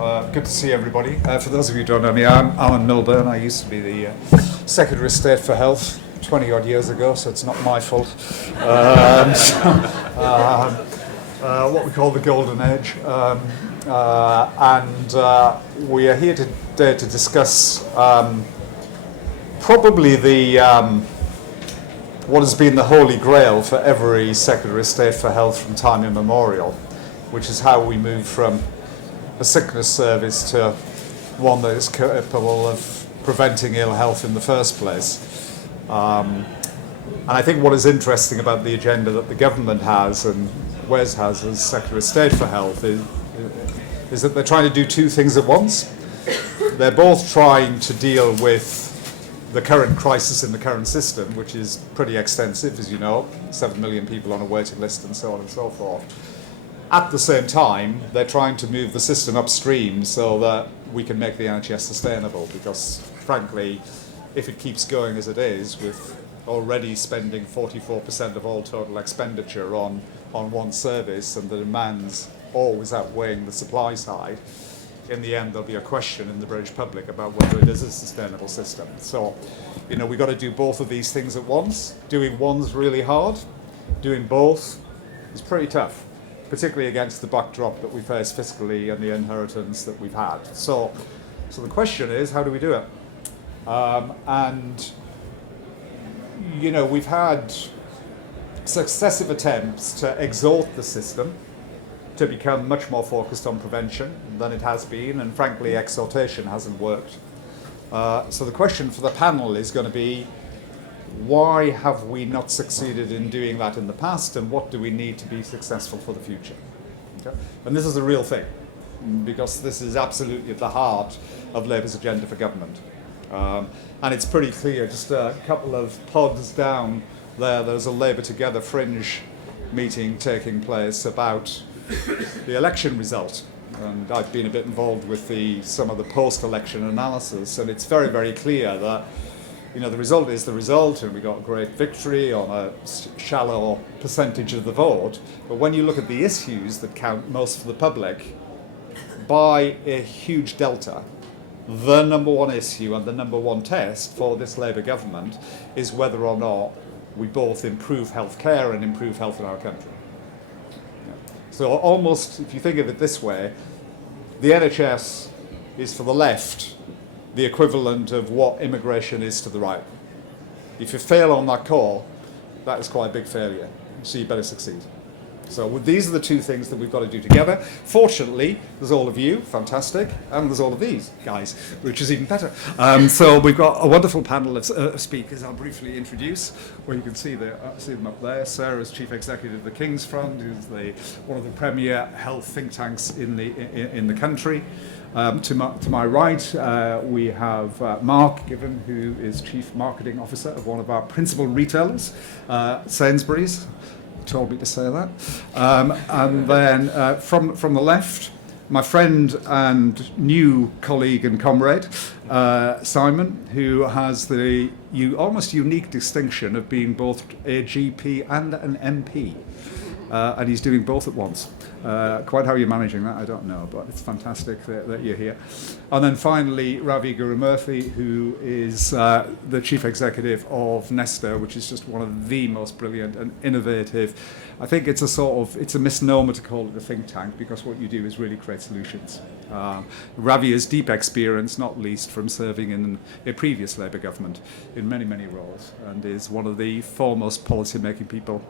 Good to see everybody. For those of you who don't know me, I'm Alan Milburn. I used to be the Secretary of State for Health 20 odd years ago, so it's not my fault. What we call the golden age. We are here today to discuss probably what has been the holy grail for every Secretary of State for Health from time immemorial, which is how we move from a sickness service to one that is capable of preventing ill health in the first place. And I think what is interesting about the agenda that the government has and Wes has as Secretary of State for Health is that they're trying to do two things at once. They're both trying to deal with the current crisis in the current system, which is pretty extensive, as you know, 7 million people on a waiting list and so on and so forth. At the same time, they're trying to move the system upstream so that we can make the NHS sustainable, because frankly, if it keeps going as it is, with already spending 44% of all total expenditure on one service and the demands always outweighing the supply side, in the end there'll be a question in the British public about whether it is a sustainable system. So, we've got to do both of these things at once. Doing one's really hard. Doing both is pretty tough, particularly against the backdrop that we face fiscally and the inheritance that we've had. So the question is, how do we do it? We've had successive attempts to exhort the system to become much more focused on prevention than it has been, and frankly, exhortation hasn't worked. So the question for the panel is going to be, why have we not succeeded in doing that in the past, and what do we need to be successful for the future? Okay? And this is a real thing, because this is absolutely at the heart of Labour's agenda for government. And it's pretty clear, just a couple of pods down there's a Labour Together fringe meeting taking place about the election result. And I've been a bit involved with some of the post-election analysis, and it's very, very clear that the result is the result, and we got a great victory on a shallow percentage of the vote. But when you look at the issues that count most for the public, by a huge delta, the number one issue and the number one test for this Labour government is whether or not we both improve healthcare and improve health in our country. So almost, if you think of it this way, the NHS is for the left the equivalent of what immigration is to the right. If you fail on that call, that is quite a big failure. So you better succeed. So these are the two things that we've got to do together. Fortunately, there's all of you, fantastic, and there's all of these guys, which is even better. So we've got a wonderful panel of speakers. I'll briefly introduce, where you can see them up there. Sarah's Chief Executive of the King's Fund, who's one of the premier health think tanks in the country. To my right, we have Mark Given, who is Chief Marketing Officer of one of our principal retailers, Sainsbury's. Told me to say that. And then from the left, my friend and new colleague and comrade, Simon, who has the almost unique distinction of being both a GP and an MP. And he's doing both at once. Quite how you're managing that, I don't know, but it's fantastic that you're here. And then finally, Ravi Gurumurthy, who is the Chief Executive of Nesta, which is just one of the most brilliant and innovative. I think it's a misnomer to call it a think tank, because what you do is really create solutions. Ravi has deep experience, not least from serving in a previous Labour government in many, many roles, and is one of the foremost policy-making people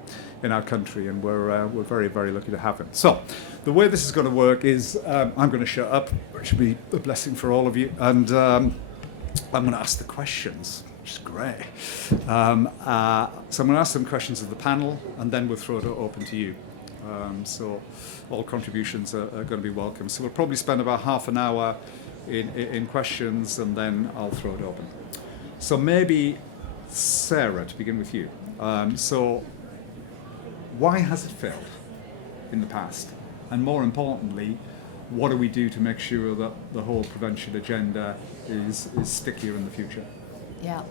in our country, and we're very, very lucky to have him. So the way this is going to work is I'm going to shut up, which will be a blessing for all of you, and I'm going to ask the questions, which is great. So I'm going to ask some questions of the panel, and then we'll throw it open to you. So all contributions are going to be welcome. So we'll probably spend about half an hour in questions, and then I'll throw it open. So maybe Sarah, to begin with you. So why has it failed in the past? And more importantly, what do we do to make sure that the whole prevention agenda is stickier in the future? Yeah,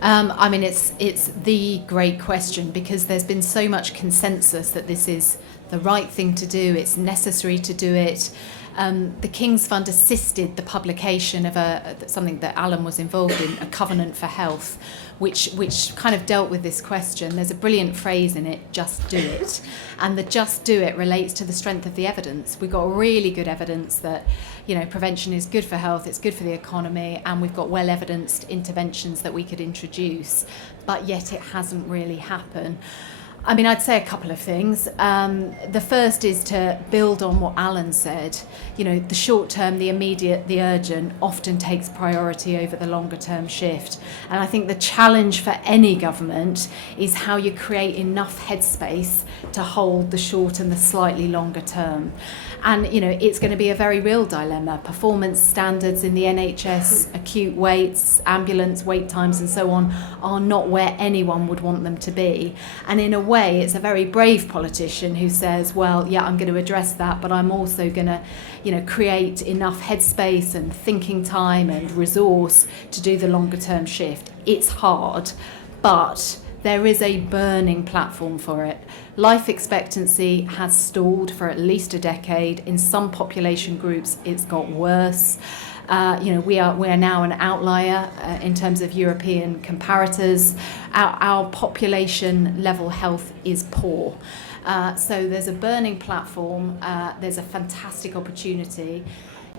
it's the great question, because there's been so much consensus that this is the right thing to do, it's necessary to do it, the King's Fund assisted the publication of something that Alan was involved in, a Covenant for Health, which kind of dealt with this question. There's a brilliant phrase in it, just do it. And the just do it relates to the strength of the evidence. We've got really good evidence that, prevention is good for health, it's good for the economy, and we've got well-evidenced interventions that we could introduce, but yet it hasn't really happened. I mean, I'd say a couple of things. The first is to build on what Alan said. The short term, the immediate, the urgent often takes priority over the longer term shift. And I think the challenge for any government is how you create enough headspace to hold the short and the slightly longer term. And, it's going to be a very real dilemma. Performance standards in the NHS, acute waits, ambulance wait times and so on are not where anyone would want them to be. And in a way, it's a very brave politician who says, well, yeah, I'm going to address that, but I'm also going to, create enough headspace and thinking time and resource to do the longer term shift. It's hard, but there is a burning platform for it. Life expectancy has stalled for at least a decade. In some population groups, it's got worse. We are now an outlier in terms of European comparators. Our population level health is poor. So there's a burning platform. There's a fantastic opportunity.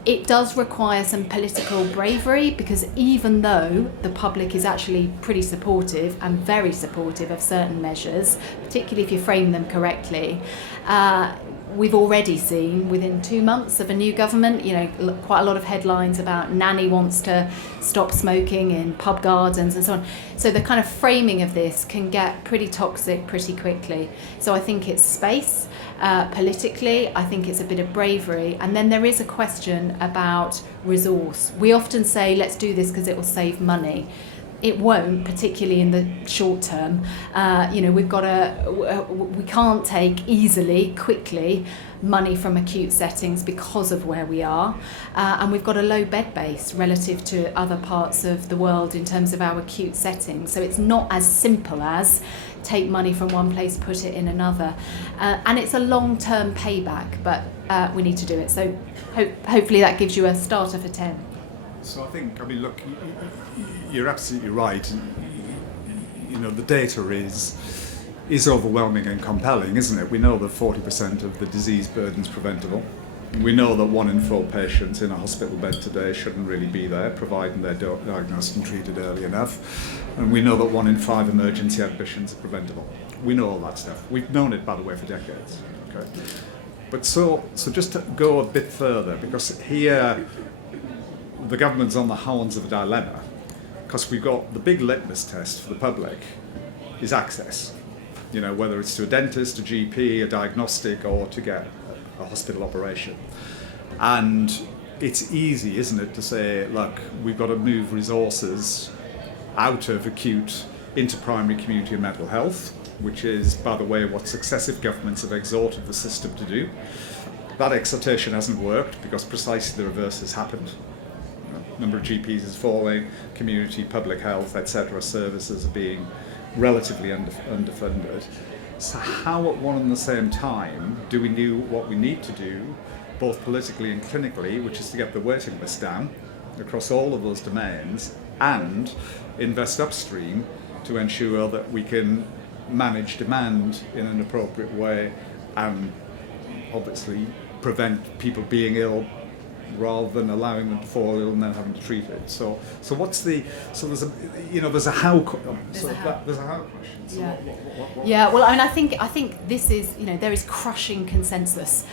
It does require some political bravery, because even though the public is actually pretty supportive and very supportive of certain measures, particularly if you frame them correctly, we've already seen within 2 months of a new government, quite a lot of headlines about nanny wants to stop smoking in pub gardens and so on. So the kind of framing of this can get pretty toxic pretty quickly. So I think it's space. Politically, I think it's a bit of bravery. And then there is a question about resource. We often say, let's do this because it will save money. It won't, particularly in the short term. We can't take easily, quickly, money from acute settings because of where we are. And we've got a low bed base relative to other parts of the world in terms of our acute settings. So it's not as simple as take money from one place, put it in another. And it's a long-term payback, but we need to do it. So hopefully that gives you a starter for 10. So look, you're absolutely right. The data is overwhelming and compelling, isn't it? We know that 40% of the disease burden is preventable. We know that 1 in 4 patients in a hospital bed today shouldn't really be there, providing they're diagnosed and treated early enough. And we know that 1 in 5 emergency admissions are preventable. We know all that stuff. We've known it, by the way, for decades. Okay. But so just to go a bit further, because here the government's on the horns of a dilemma, because we've got the big litmus test for the public is access. Whether it's to a dentist, a GP, a diagnostic, or to get a hospital operation. And it's easy, isn't it, to say, look, we've got to move resources out of acute into primary community and mental health, which is, by the way, what successive governments have exhorted the system to do. That exhortation hasn't worked because precisely the reverse has happened. Number of GPs is falling, community, public health, etc. services are being relatively underfunded. So how at one and the same time do we do what we need to do, both politically and clinically, which is to get the waiting list down across all of those domains, and invest upstream to ensure that we can manage demand in an appropriate way and obviously prevent people being ill rather than allowing them to fall ill and then having to treat it. So there's a how question. So Yeah. Well, I think this is, there is crushing consensus.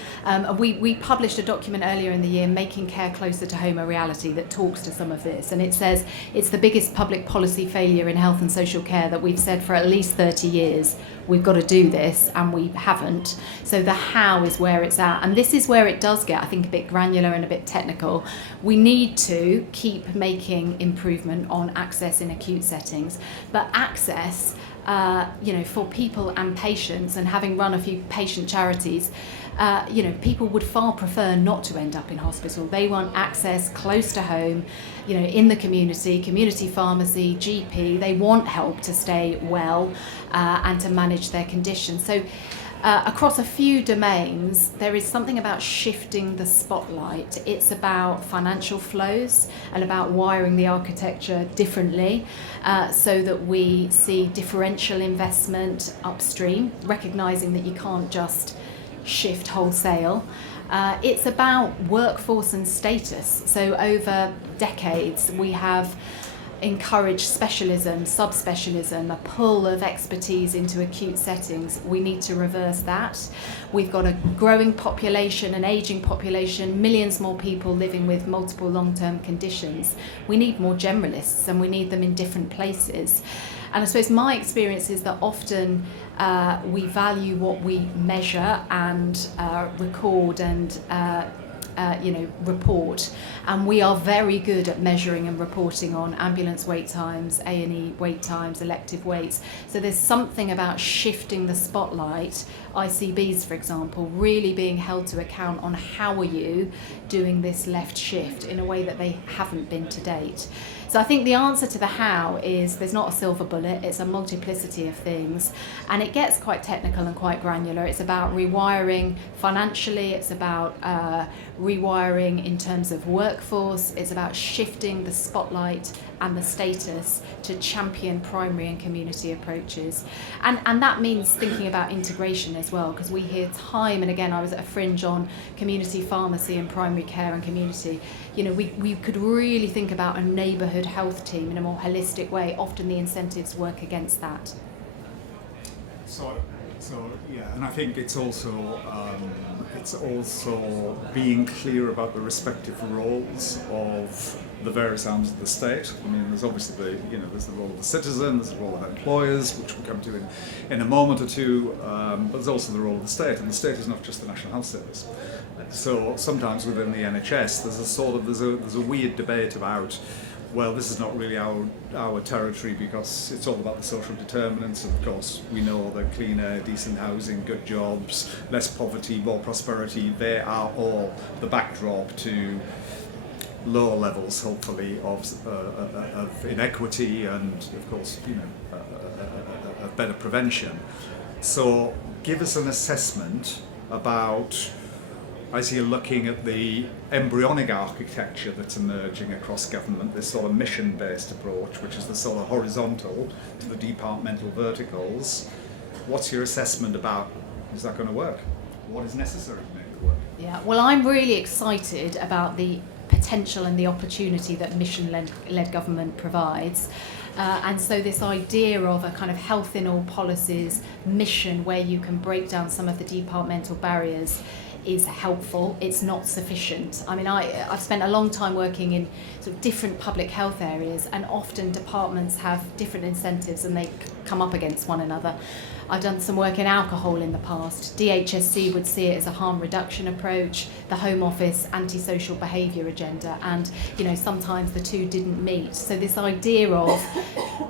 We published a document earlier in the year, Making Care Closer to Home, a Reality, that talks to some of this, and it says it's the biggest public policy failure in health and social care that we've said for at least 30 years. We've got to do this, and we haven't. So the how is where it's at, and this is where it does get, I think, a bit granular and a bit technical. We need to keep making improvement on access in acute settings, but access, for people and patients, and having run a few patient charities, people would far prefer not to end up in hospital. They want access close to home, in the community pharmacy, GP. They want help to stay well and to manage their condition. So across a few domains, there is something about shifting the spotlight. It's about financial flows and about wiring the architecture differently so that we see differential investment upstream, recognising that you can't just shift wholesale. It's about workforce and status. So over decades, we have encourage specialism, subspecialism, a pull of expertise into acute settings. We need to reverse that. We've got a growing population, an ageing population, millions more people living with multiple long-term conditions. We need more generalists, and we need them in different places. And I suppose my experience is that often we value what we measure and record and report, and we are very good at measuring and reporting on ambulance wait times, A&E wait times, elective waits. So there's something about shifting the spotlight, ICBs for example, really being held to account on how are you doing this left shift in a way that they haven't been to date. So I think the answer to the how is there's not a silver bullet, it's a multiplicity of things, and it gets quite technical and quite granular. It's about rewiring financially, it's about rewiring in terms of workforce, it's about shifting the spotlight and the status to champion primary and community approaches. And that means thinking about integration as well, because we hear time and again, I was at a fringe on community pharmacy and primary care and community. We could really think about a neighbourhood health team in a more holistic way. Often the incentives work against that. So yeah, and I think it's also being clear about the respective roles of the various arms of the state. I mean, there's obviously there's the role of the citizen, there's the role of employers, which we'll come to in a moment or two, but there's also the role of the state, and the state is not just the National Health Service. So sometimes within the NHS, there's a weird debate about, well, this is not really our territory because it's all about the social determinants. Of course, we know that clean air, decent housing, good jobs, less poverty, more prosperity, they are all the backdrop to lower levels, hopefully, of inequity and, of course, of better prevention. So give us an assessment about, as you're looking at the embryonic architecture that's emerging across government, this sort of mission-based approach, which is the sort of horizontal to the departmental verticals. What's your assessment about, is that going to work? What is necessary to make it work? Yeah, well, I'm really excited about the potential and the opportunity that mission-led government provides. And so this idea of a kind of health in all policies mission where you can break down some of the departmental barriers is helpful. It's not sufficient. I mean, I've spent a long time working in sort of different public health areas, and often departments have different incentives and they come up against one another. I've done some work in alcohol in the past. DHSC would see it as a harm reduction approach, the Home Office antisocial behaviour agenda, and sometimes the two didn't meet. So this idea of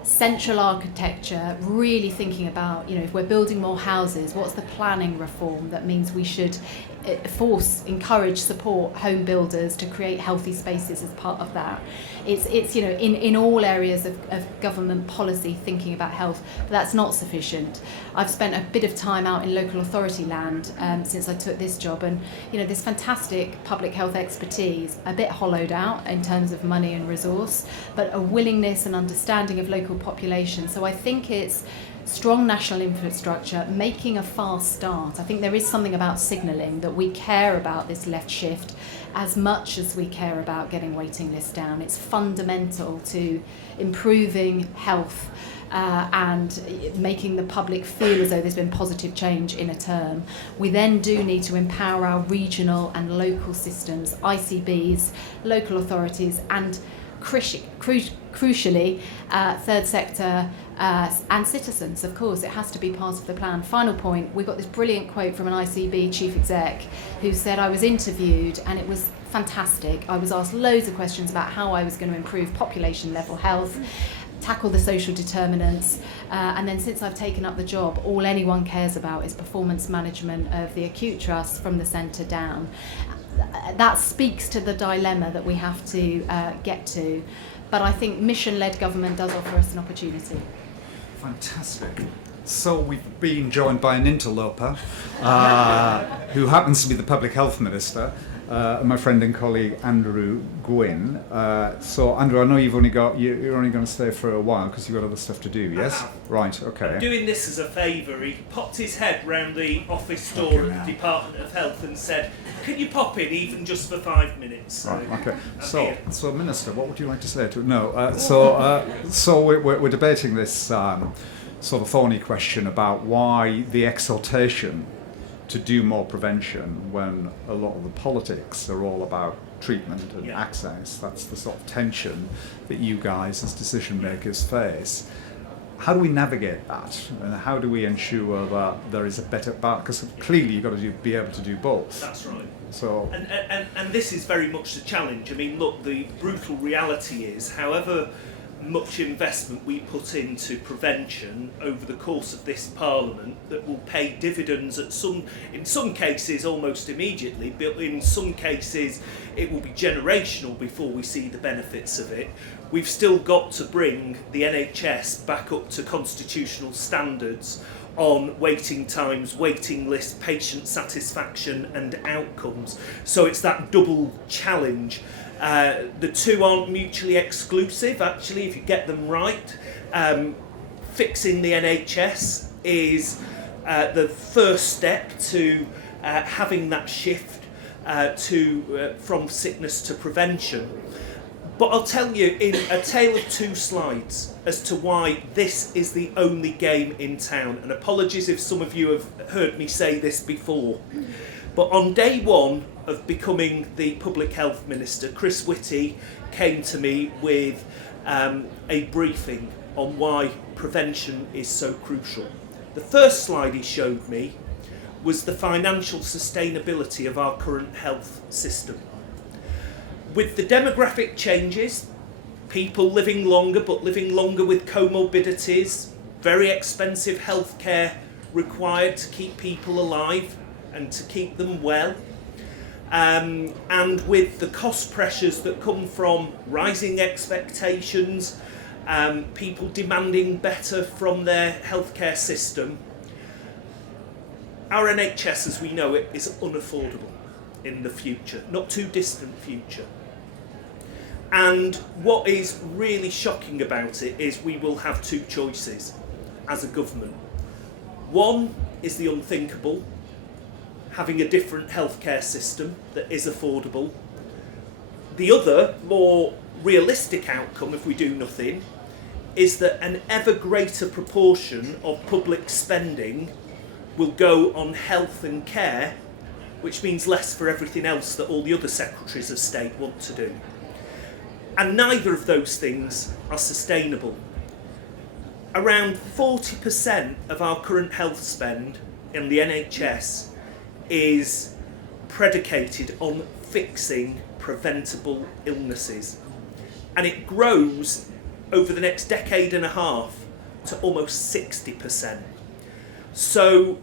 central architecture, really thinking about, if we're building more houses, what's the planning reform that means we should encourage, support home builders to create healthy spaces as part of that. It's in all areas of government policy thinking about health, but that's not sufficient. I've spent a bit of time out in local authority land since I took this job, and this fantastic public health expertise, a bit hollowed out in terms of money and resource, but a willingness and understanding of local population. So I think it's strong national infrastructure, making a fast start. I think there is something about signalling that we care about this left shift as much as we care about getting waiting lists down. It's fundamental to improving health and making the public feel as though there's been positive change in a term. We then do need to empower our regional and local systems, ICBs, local authorities, and crucially, third sector and citizens, of course. It has to be part of the plan. Final point, we got this brilliant quote from an ICB chief exec who said, I was interviewed and it was fantastic. I was asked loads of questions about how I was going to improve population level health, tackle the social determinants, and then since I've taken up the job, all anyone cares about is performance management of the acute trust from the centre down. That speaks to the dilemma that we have to get to, but I think mission-led government does offer us an opportunity. Fantastic. So we've been joined by an interloper who happens to be the Public Health Minister, my friend and colleague Andrew Gwynn. So Andrew, I know you're only going to stay for a while because you've got other stuff to do. Yes, right, okay. I'm doing this as a favour. He popped his head round the office door at the Department of Health and said, "Can you pop in even just for 5 minutes?" Right, okay. So Minister, what would you like to say to? No. So we're debating this sort of thorny question about why the exhortation to do more prevention when a lot of the politics are all about treatment and access. That's the sort of tension that you guys as decision makers face. How do we navigate that, and how do we ensure that there is a better balance? Because clearly you've got to be able to do both. That's right. So and this is very much the challenge. I mean, look, the brutal reality is, however much investment we put into prevention over the course of this Parliament, that will pay dividends in some cases almost immediately, but in some cases it will be generational before we see the benefits of it. We've still got to bring the NHS back up to constitutional standards on waiting times, waiting lists, patient satisfaction and outcomes. So it's that double challenge. The two aren't mutually exclusive, actually, if you get them right. Fixing the NHS is the first step to having that shift from sickness to prevention. But I'll tell you in a tale of two slides as to why this is the only game in town. And apologies if some of you have heard me say this before. But on day one of becoming the Public Health Minister, Chris Whitty came to me with a briefing on why prevention is so crucial. The first slide he showed me was the financial sustainability of our current health system. With the demographic changes, people living longer, but living longer with comorbidities, very expensive healthcare required to keep people alive and to keep them well, and with the cost pressures that come from rising expectations, people demanding better from their healthcare system, our NHS as we know it is unaffordable in the future, not too distant future. And what is really shocking about it is we will have two choices as a government. One is the unthinkable, having a different healthcare system that is affordable. The other, more realistic outcome, if we do nothing, is that an ever greater proportion of public spending will go on health and care, which means less for everything else that all the other secretaries of state want to do. And neither of those things are sustainable. Around 40% of our current health spend in the NHS is predicated on fixing preventable illnesses. And it grows over the next decade and a half to almost 60%. So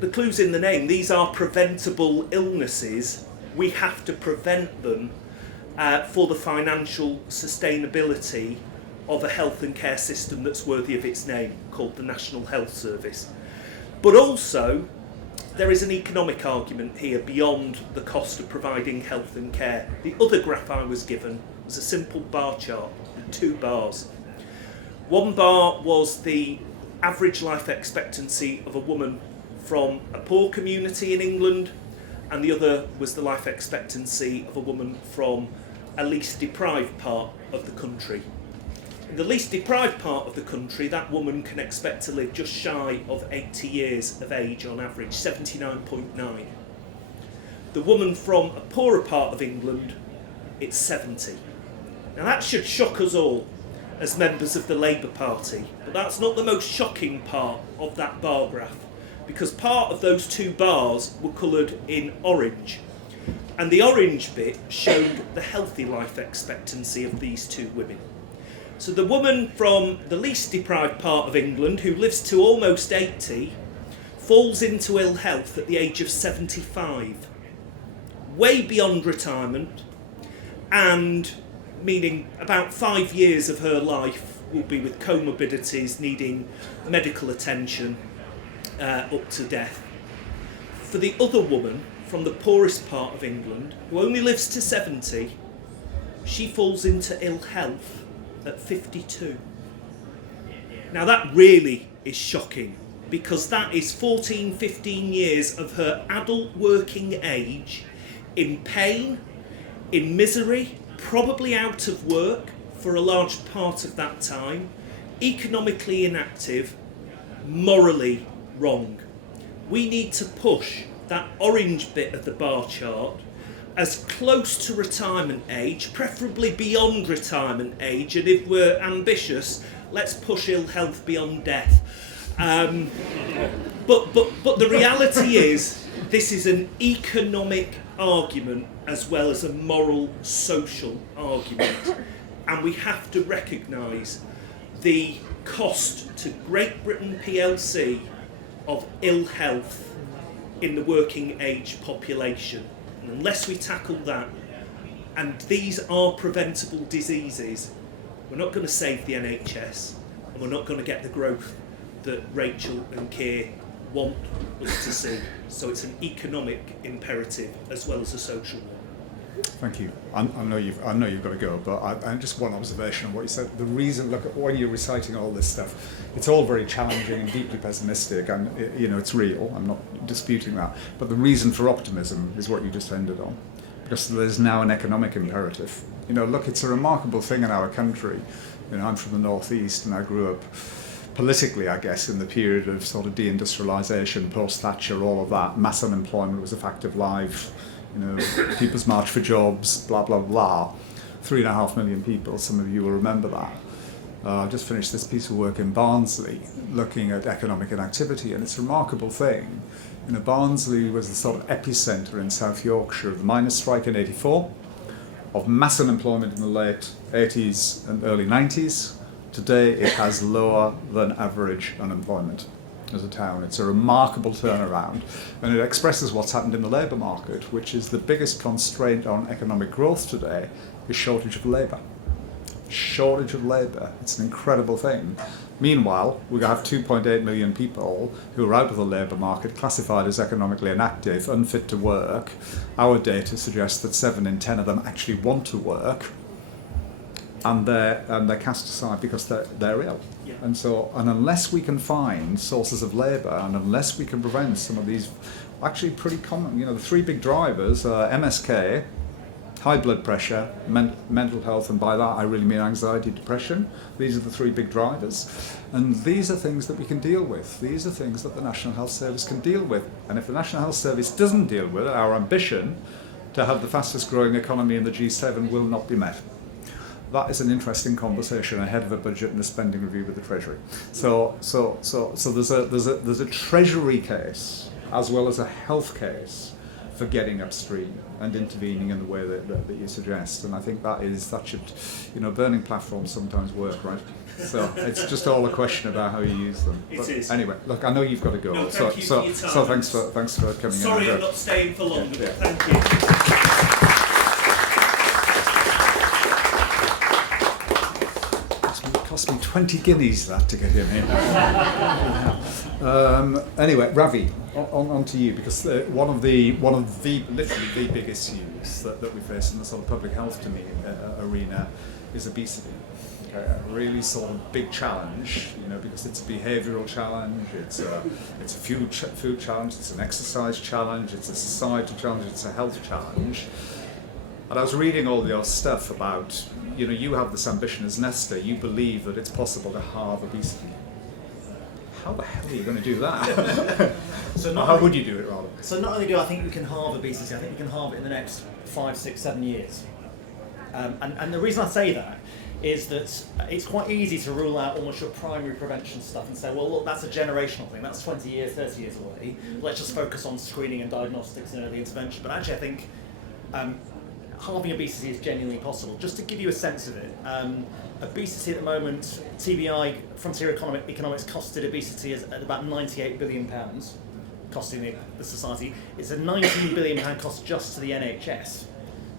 the clue's in the name. These are preventable illnesses. We have to prevent them for the financial sustainability of a health and care system that's worthy of its name, called the National Health Service. But also, there is an economic argument here beyond the cost of providing health and care. The other graph I was given was a simple bar chart with two bars. One bar was the average life expectancy of a woman from a poor community in England, and the other was the life expectancy of a woman from a least deprived part of the country. In the least deprived part of the country, that woman can expect to live just shy of 80 years of age on average, 79.9. The woman from a poorer part of England, it's 70. Now that should shock us all as members of the Labour Party, but that's not the most shocking part of that bar graph, because part of those two bars were coloured in orange. And the orange bit showed the healthy life expectancy of these two women. So the woman from the least deprived part of England, who lives to almost 80, falls into ill health at the age of 75, way beyond retirement, and meaning about 5 years of her life will be with comorbidities, needing medical attention up to death. For the other woman from the poorest part of England, who only lives to 70, she falls into ill health at 52. Now that really is shocking, because that is 14, 15 years of her adult working age in pain, in misery, probably out of work for a large part of that time, economically inactive, morally wrong. We need to push that orange bit of the bar chart as close to retirement age, preferably beyond retirement age, and if we're ambitious, let's push ill health beyond death. But the reality is, this is an economic argument as well as a moral, social argument, and we have to recognise the cost to Great Britain PLC of ill health in the working age population. And unless we tackle that, and these are preventable diseases, we're not going to save the NHS, and we're not going to get the growth that Rachel and Keir want us to see. So it's an economic imperative as well as a social one. Thank you. I know you've got to go, but I just one observation on what you said. The reason, look, when you're reciting all this stuff, it's all very challenging and deeply pessimistic, and it's real. I'm not disputing that. But the reason for optimism is what you just ended on, because there's now an economic imperative. Look, it's a remarkable thing in our country. I'm from the northeast, and I grew up politically, I guess, in the period of sort of deindustrialisation, post-Thatcher, all of that. Mass unemployment was a fact of life. People's March for Jobs, blah, blah, blah. 3.5 million people, some of you will remember that. I just finished this piece of work in Barnsley, looking at economic inactivity, and it's a remarkable thing. Barnsley was the sort of epicentre in South Yorkshire of the miners' strike in '84, of mass unemployment in the late 80s and early 90s. Today it has lower than average unemployment as a town. It's a remarkable turnaround, and it expresses what's happened in the labour market, which is the biggest constraint on economic growth today is shortage of labour. Shortage of labour. It's an incredible thing. Meanwhile, we have 2.8 million people who are out of the labour market, classified as economically inactive, unfit to work. Our data suggests that 7 in 10 of them actually want to work, and they're cast aside because they're ill. Yeah. And unless we can find sources of labour, and unless we can prevent some of these actually pretty common, the three big drivers are MSK, high blood pressure, mental health, and by that I really mean anxiety, depression. These are the three big drivers. And these are things that we can deal with. These are things that the National Health Service can deal with. And if the National Health Service doesn't deal with it, our ambition to have the fastest growing economy in the G7 will not be met. That is an interesting conversation ahead of a budget and a spending review with the Treasury. So there's a Treasury case as well as a health case for getting upstream and intervening in the way that you suggest. And I think that should, burning platforms sometimes work, right? So it's just all a question about how you use them. It is. Anyway, look, I know you've got to go. No, thank you for your time. So thanks for coming in. Sorry I'm not staying for longer, Yeah. but thank you. It cost me 20 guineas that to get him here. Anyway, Ravi, on to you, because one of the literally the big issues that we face in the sort of public health arena is obesity. A really sort of big challenge, because it's a behavioural challenge, it's a food challenge, it's an exercise challenge, it's a society challenge, it's a health challenge. And I was reading all your stuff about, you have this ambition as Nesta, you believe that it's possible to halve obesity. How the hell are you going to do that? How would you do it, rather? So not only do I think we can halve obesity, I think we can halve it in the next 5, 6, 7 years. And the reason I say that is that it's quite easy to rule out almost your primary prevention stuff and say, well, look, that's a generational thing, that's 20 years, 30 years away. Let's just focus on screening and diagnostics and early intervention. But actually I think halving obesity is genuinely possible. Just to give you a sense of it, obesity at the moment, TBI, Frontier Economics, costed obesity at about £98 billion, costing the society. It's a £19 billion cost just to the NHS.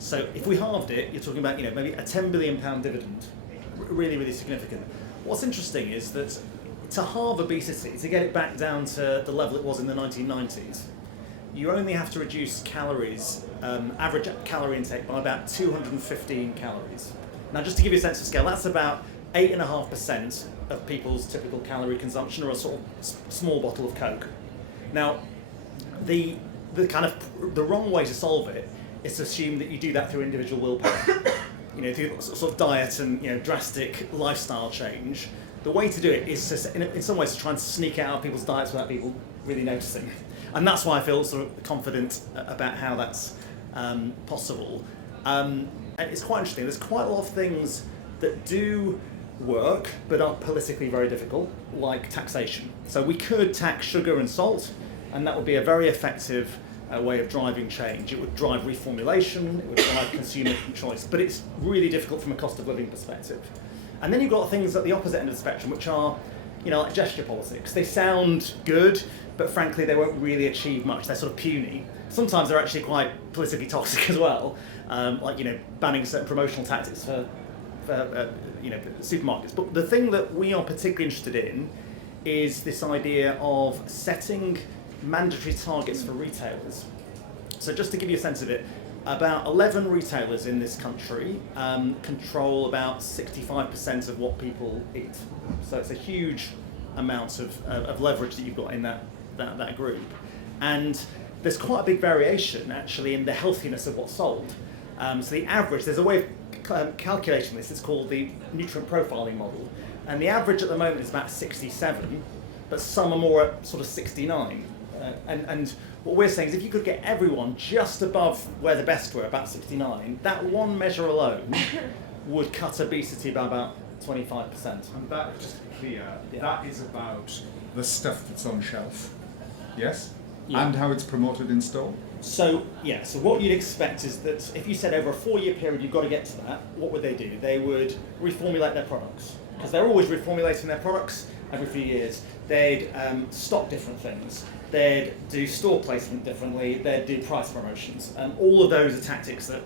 So if we halved it, you're talking about maybe a £10 billion dividend, really, really significant. What's interesting is that to halve obesity, to get it back down to the level it was in the 1990s, you only have to reduce calories, average calorie intake, by about 215 calories. Now, just to give you a sense of scale, that's about 8.5% of people's typical calorie consumption, or a sort of small bottle of Coke. Now, the wrong way to solve it is to assume that you do that through individual willpower. Through sort of diet and drastic lifestyle change. The way to do it is to, in some ways, to try and sneak it out of people's diets without people really noticing. And that's why I feel sort of confident about how that's possible. And it's quite interesting. There's quite a lot of things that do work but are politically very difficult, like taxation. So we could tax sugar and salt, and that would be a very effective way of driving change. It would drive reformulation, it would drive consumer choice, but it's really difficult from a cost of living perspective. And then you've got things at the opposite end of the spectrum, which are, like gesture politics. They sound good, but frankly they won't really achieve much. They're sort of puny. Sometimes they're actually quite politically toxic as well, like banning certain promotional tactics for supermarkets. But the thing that we are particularly interested in is this idea of setting mandatory targets for retailers. So just to give you a sense of it, about 11 retailers in this country control about 65% of what people eat. So it's a huge amount of leverage that you've got in that group. And there's quite a big variation actually in the healthiness of what's sold. So the average, there's a way of calculating this, it's called the nutrient profiling model. And the average at the moment is about 67, but some are more at sort of 69. And what we're saying is if you could get everyone just above where the best were, about 69, that one measure alone would cut obesity by about 25%. And that, just to be clear, that is about the stuff that's on shelf, yes? Yeah. And how it's promoted in store? So what you'd expect is that if you said over a 4-year period you've got to get to that, what would they do? They would reformulate their products, because they're always reformulating their products every few years. They'd stock different things. They'd do store placement differently. They'd do price promotions. All of those are tactics that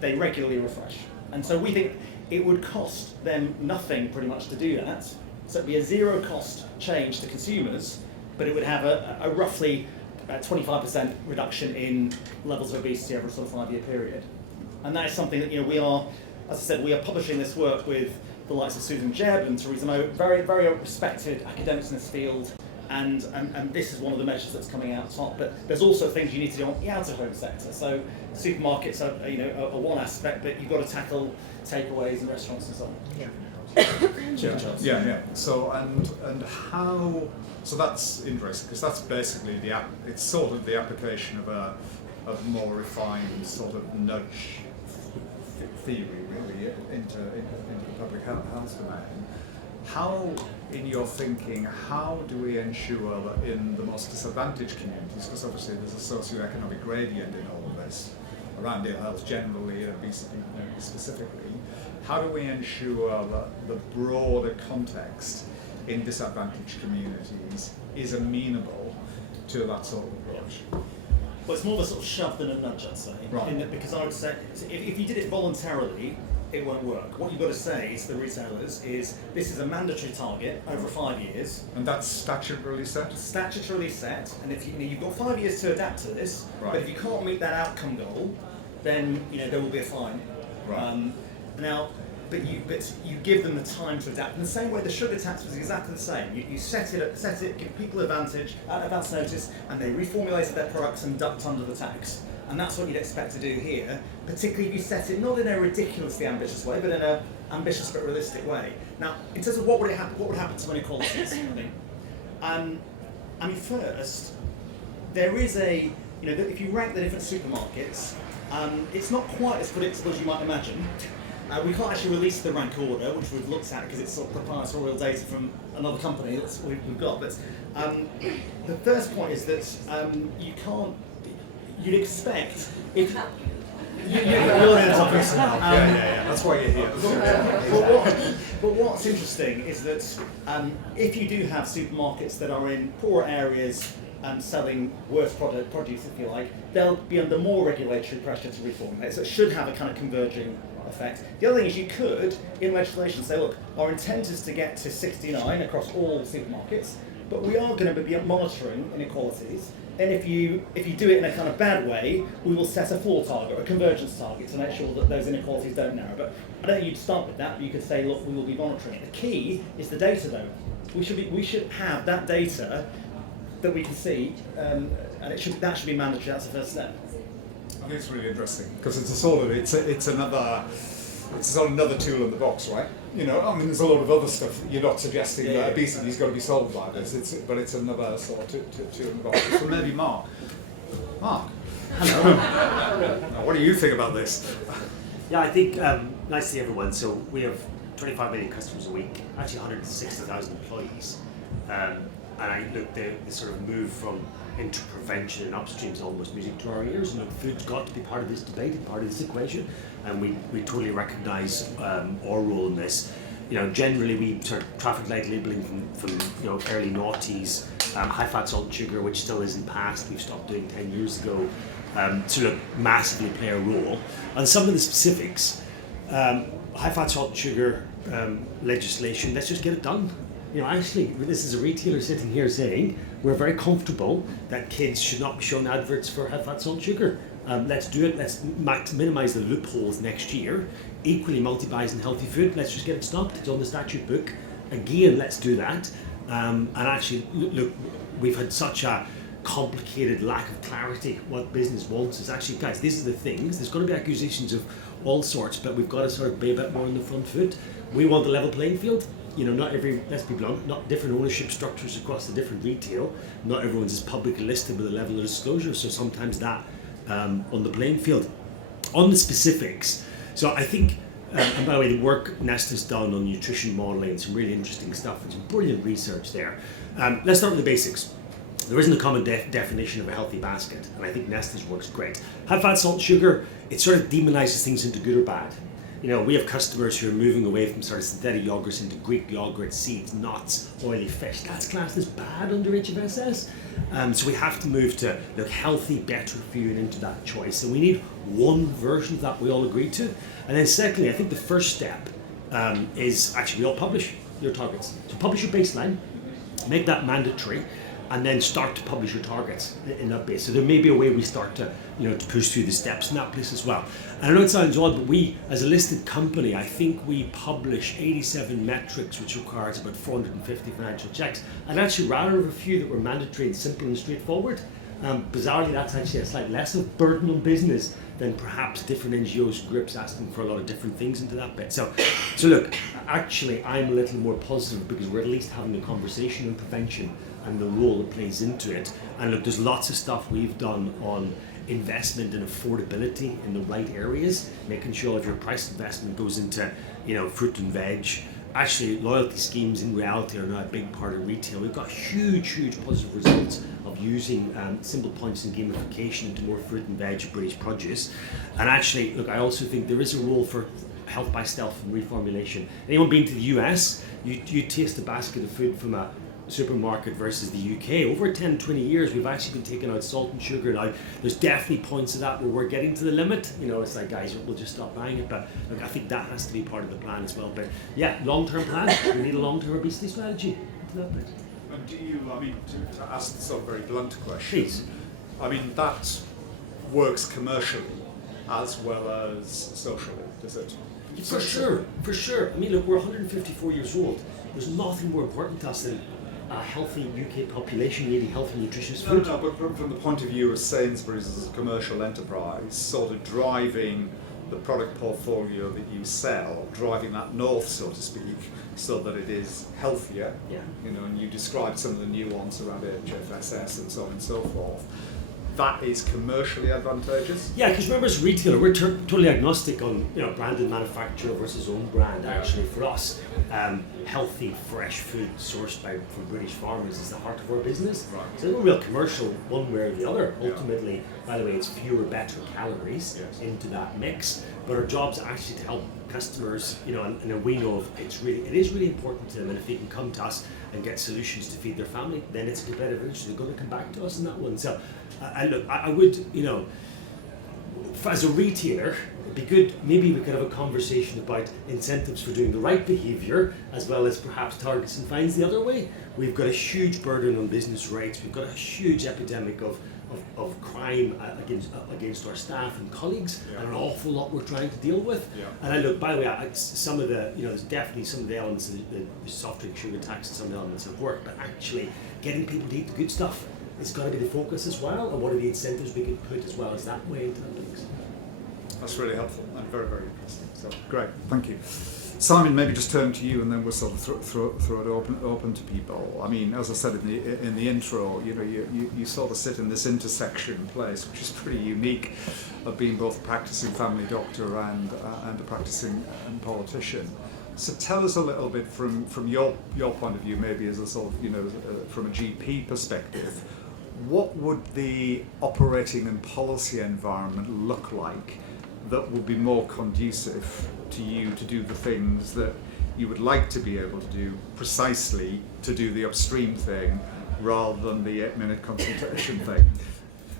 they regularly refresh. And so we think it would cost them nothing pretty much to do that. So it'd be a zero cost change to consumers, but it would have a roughly 25% reduction in levels of obesity over a sort of 5-year period. And that is something that we are, as I said, we are publishing this work with the likes of Susan Jebb and Theresa Mo, very, very respected academics in this field. And this is one of the measures that's coming out top. But there's also things you need to do on the out-of-home sector. So supermarkets are one aspect, but you've got to tackle takeaways and restaurants and so on. Yeah. So and how? So that's interesting, because that's basically it's sort of the application of a more refined sort of nudge theory, really, into the public health domain. How, in your thinking, how do we ensure that in the most disadvantaged communities, because obviously there's a socioeconomic gradient in all of this, around ill health generally, obesity specifically, how do we ensure that the broader context in disadvantaged communities is amenable to that sort of approach? Well, it's more of a sort of shove than a nudge, I'd say. Right. Because I would say, if you did it voluntarily, it won't work. What you've got to say to the retailers is, this is a mandatory target over 5 years. And that's statutorily set? Statutorily set, and if you've got 5 years to adapt to this, right. But if you can't meet that outcome goal, then there will be a fine. Right. But you give them the time to adapt. In the same way, the sugar tax was exactly the same. You set it, give people advance notice, and they reformulated their products and ducked under the tax. And that's what you'd expect to do here, particularly if you set it not in a ridiculously ambitious way, but in an ambitious but realistic way. Now, in terms of what would happen to inequalities? First, there is if you rank the different supermarkets, it's not quite as predictable as you might imagine. We can't actually release the rank order, which we've looked at because it's sort of proprietary data from another company that we've got. But the first point is that you'd expect if you're in the office. Yeah. That's why you're here. But what's interesting is that if you do have supermarkets that are in poorer areas selling worse produce, if you like, they'll be under more regulatory pressure to reformulate. So it should have a kind of converging effect. The other thing is you could, in legislation, say, look, our intent is to get to 69 across all supermarkets, but we are going to be monitoring inequalities. And if you do it in a kind of bad way, we will set a floor target or a convergence target to make sure that those inequalities don't narrow. But I don't think you'd start with that, but you could say, look, we will be monitoring it. The key is the data, though. We should have that data that we can see, and that should be mandatory. That's the first step. I think it's really interesting because it's another tool in the box, right? You know, I mean, there's a lot of other stuff. You're not suggesting that obesity's got to be solved by this. But it's another sort of tool in the box. So maybe Mark. Hello. Now, what do you think about this? Yeah, I think nice to see everyone. So we have 25 million customers a week, actually 160,000 employees, and I look the sort of move from into prevention and upstream is almost music to our ears. And look, food's got to be part of this debate and part of this equation, and we totally recognise our role in this. You know, generally we sort of traffic light labelling from early noughties, high fat, salt and sugar, which still isn't passed. We've stopped doing 10 years ago. To look massively play a role. And some of the specifics, high fat, salt and sugar legislation. Let's just get it done. You know, actually, this is a retailer sitting here saying we're very comfortable that kids should not be shown adverts for high fat, salt and sugar. Let's do it. Let's minimise the loopholes next year. Equally, multi-buys and healthy food. Let's just get it stopped. It's on the statute book. Again, let's do that. And actually, look, we've had such a complicated lack of clarity. What business wants is actually, guys, these are the things. There's going to be accusations of all sorts, but we've got to sort of be a bit more on the front foot. We want a level playing field. You know, let's be blunt, not different ownership structures across the different retail. Not everyone's as publicly listed with a level of disclosure, so sometimes that on the playing field. On the specifics, so I think, and by the way, the work Nesta's done on nutrition modelling, some really interesting stuff, and some brilliant research there. Let's start with the basics. There isn't a common definition of a healthy basket, and I think Nesta's works great. High fat, salt, sugar, it sort of demonises things into good or bad. You know, we have customers who are moving away from sort of synthetic yogurts into Greek yogurt, seeds, nuts, oily fish. That's classed as bad under HFSS. So we have to move to look healthy, better for you and into that choice. And we need one version of that we all agree to. And then secondly, I think the first step is actually we all publish your targets. So publish your baseline, make that mandatory, and then start to publish your targets in that base. So there may be a way we start to, to push through the steps in that place as well. And I know it sounds odd, but we, as a listed company, I think we publish 87 metrics, which requires about 450 financial checks. I'd actually rather have a few that were mandatory and simple and straightforward. Bizarrely, that's actually a slight less of burden on business than perhaps different NGOs and groups asking for a lot of different things into that bit. So look, actually, I'm a little more positive because we're at least having a conversation on prevention and the role it plays into it. And look, there's lots of stuff we've done on investment and affordability in the right areas, making sure if your price investment goes into, fruit and veg. Actually, loyalty schemes in reality are now a big part of retail. We've got huge positive results of using simple points and gamification into more fruit and veg, British produce. And actually, look, I also think there is a role for health by stealth and reformulation. Anyone been to the US, you taste a basket of food from a supermarket versus the UK. Over 10-20 years we've actually been taking out salt and sugar now. There's definitely points of that where we're getting to the limit. It's like, guys, we'll just stop buying it. But look, I think that has to be part of the plan as well. But yeah, long-term plan. We need a long-term obesity strategy. And do you, to ask the sort of very blunt question, please. That works commercially as well as socially, does it? For sure. Look, we're 154 years old. There's nothing more important to us than a healthy UK population eating healthy, nutritious food. No, but from the point of view of Sainsbury's as a commercial enterprise, sort of driving the product portfolio that you sell, driving that north, so to speak, so that it is healthier. Yeah. And you described some of the nuance around HFSS and so on and so forth. That is commercially advantageous. Yeah, because remember, as a retailer, we're totally agnostic on branded manufacturer versus own brand. Actually, for us, healthy, fresh food sourced from British farmers is the heart of our business. Right. So there's no real commercial one way or the other. Ultimately, by the way, it's fewer, better calories into that mix. But our job's actually to help customers, and we know it is really important to them, and if they can come to us and get solutions to feed their family, then it's a competitive industry. They're going to come back to us in that one. So, I would, as a retailer, it'd be good, maybe we could have a conversation about incentives for doing the right behaviour, as well as perhaps targets and fines the other way. We've got a huge burden on business rates, we've got a huge epidemic of crime against our staff and colleagues, and an awful lot we're trying to deal with. And I look, by the way, some of the, there's definitely some of the elements of the soft drink sugar tax and some of the elements have worked, but actually getting people to eat the good stuff is got to be the focus as well, and what are the incentives we can put as well as that way into the mix. That's really helpful and very, very interesting. So great, thank you. Simon, maybe just turn to you, and then we'll sort of throw it open to people. I mean, as I said in the intro, you sort of sit in this intersection place, which is pretty unique, of being both a practicing family doctor and a practicing politician. So tell us a little bit from your point of view, maybe as a sort of from a GP perspective, what would the operating and policy environment look like that would be more conducive to you to do the things that you would like to be able to do, precisely to do the upstream thing rather than the 8-minute consultation thing?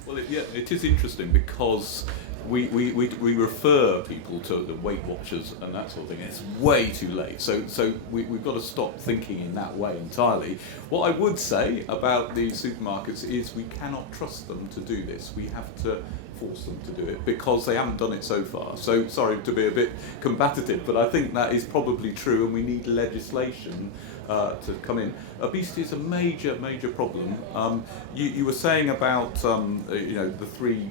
Well, it is interesting because we refer people to the Weight Watchers and that sort of thing. It's way too late. So we've got to stop thinking in that way entirely. What I would say about the supermarkets is we cannot trust them to do this. We have to force them to do it because they haven't done it so far. So sorry to be a bit combative, but I think that is probably true, and we need legislation to come in. Obesity is a major problem. You were saying about the three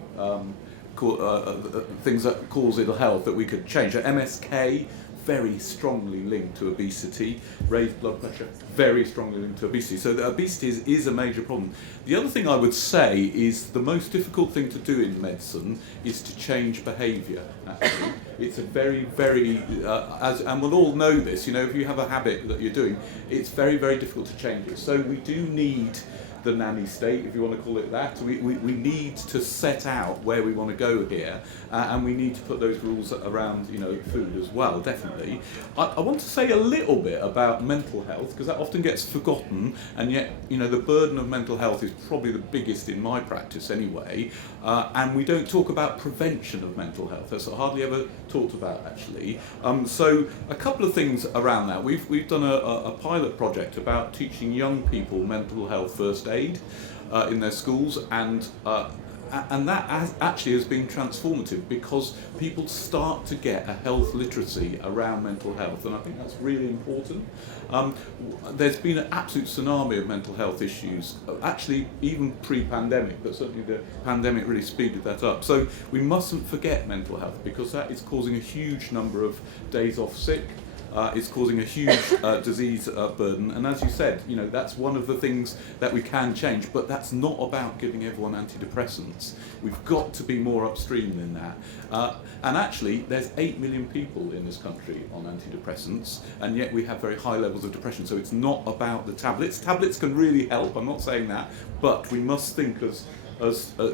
things that cause ill health that we could change. MSK, very strongly linked to obesity. Raised blood pressure, very strongly linked to obesity. So the obesity is a major problem. The other thing I would say is the most difficult thing to do in medicine is to change behaviour, actually. It's a very, and we'll all know this, if you have a habit that you're doing, it's very, very difficult to change it. So we do need the nanny state, if you want to call it that. We need to set out where we want to go here, and we need to put those rules around food as well, definitely. I want to say a little bit about mental health, because that often gets forgotten, and yet the burden of mental health is probably the biggest in my practice anyway, and we don't talk about prevention of mental health. That's hardly ever talked about, actually. So a couple of things around that. We've done a pilot project about teaching young people mental health first aid in their schools, and that has been transformative because people start to get a health literacy around mental health, and I think that's really important. There's been an absolute tsunami of mental health issues, actually even pre-pandemic, but certainly the pandemic really speeded that up. So we mustn't forget mental health, because that is causing a huge number of days off sick. It's causing a huge disease burden, and as you said, that's one of the things that we can change, but that's not about giving everyone antidepressants. We've got to be more upstream than that. And actually, there's 8 million people in this country on antidepressants, and yet we have very high levels of depression, so it's not about the tablets. Tablets can really help, I'm not saying that, but we must think as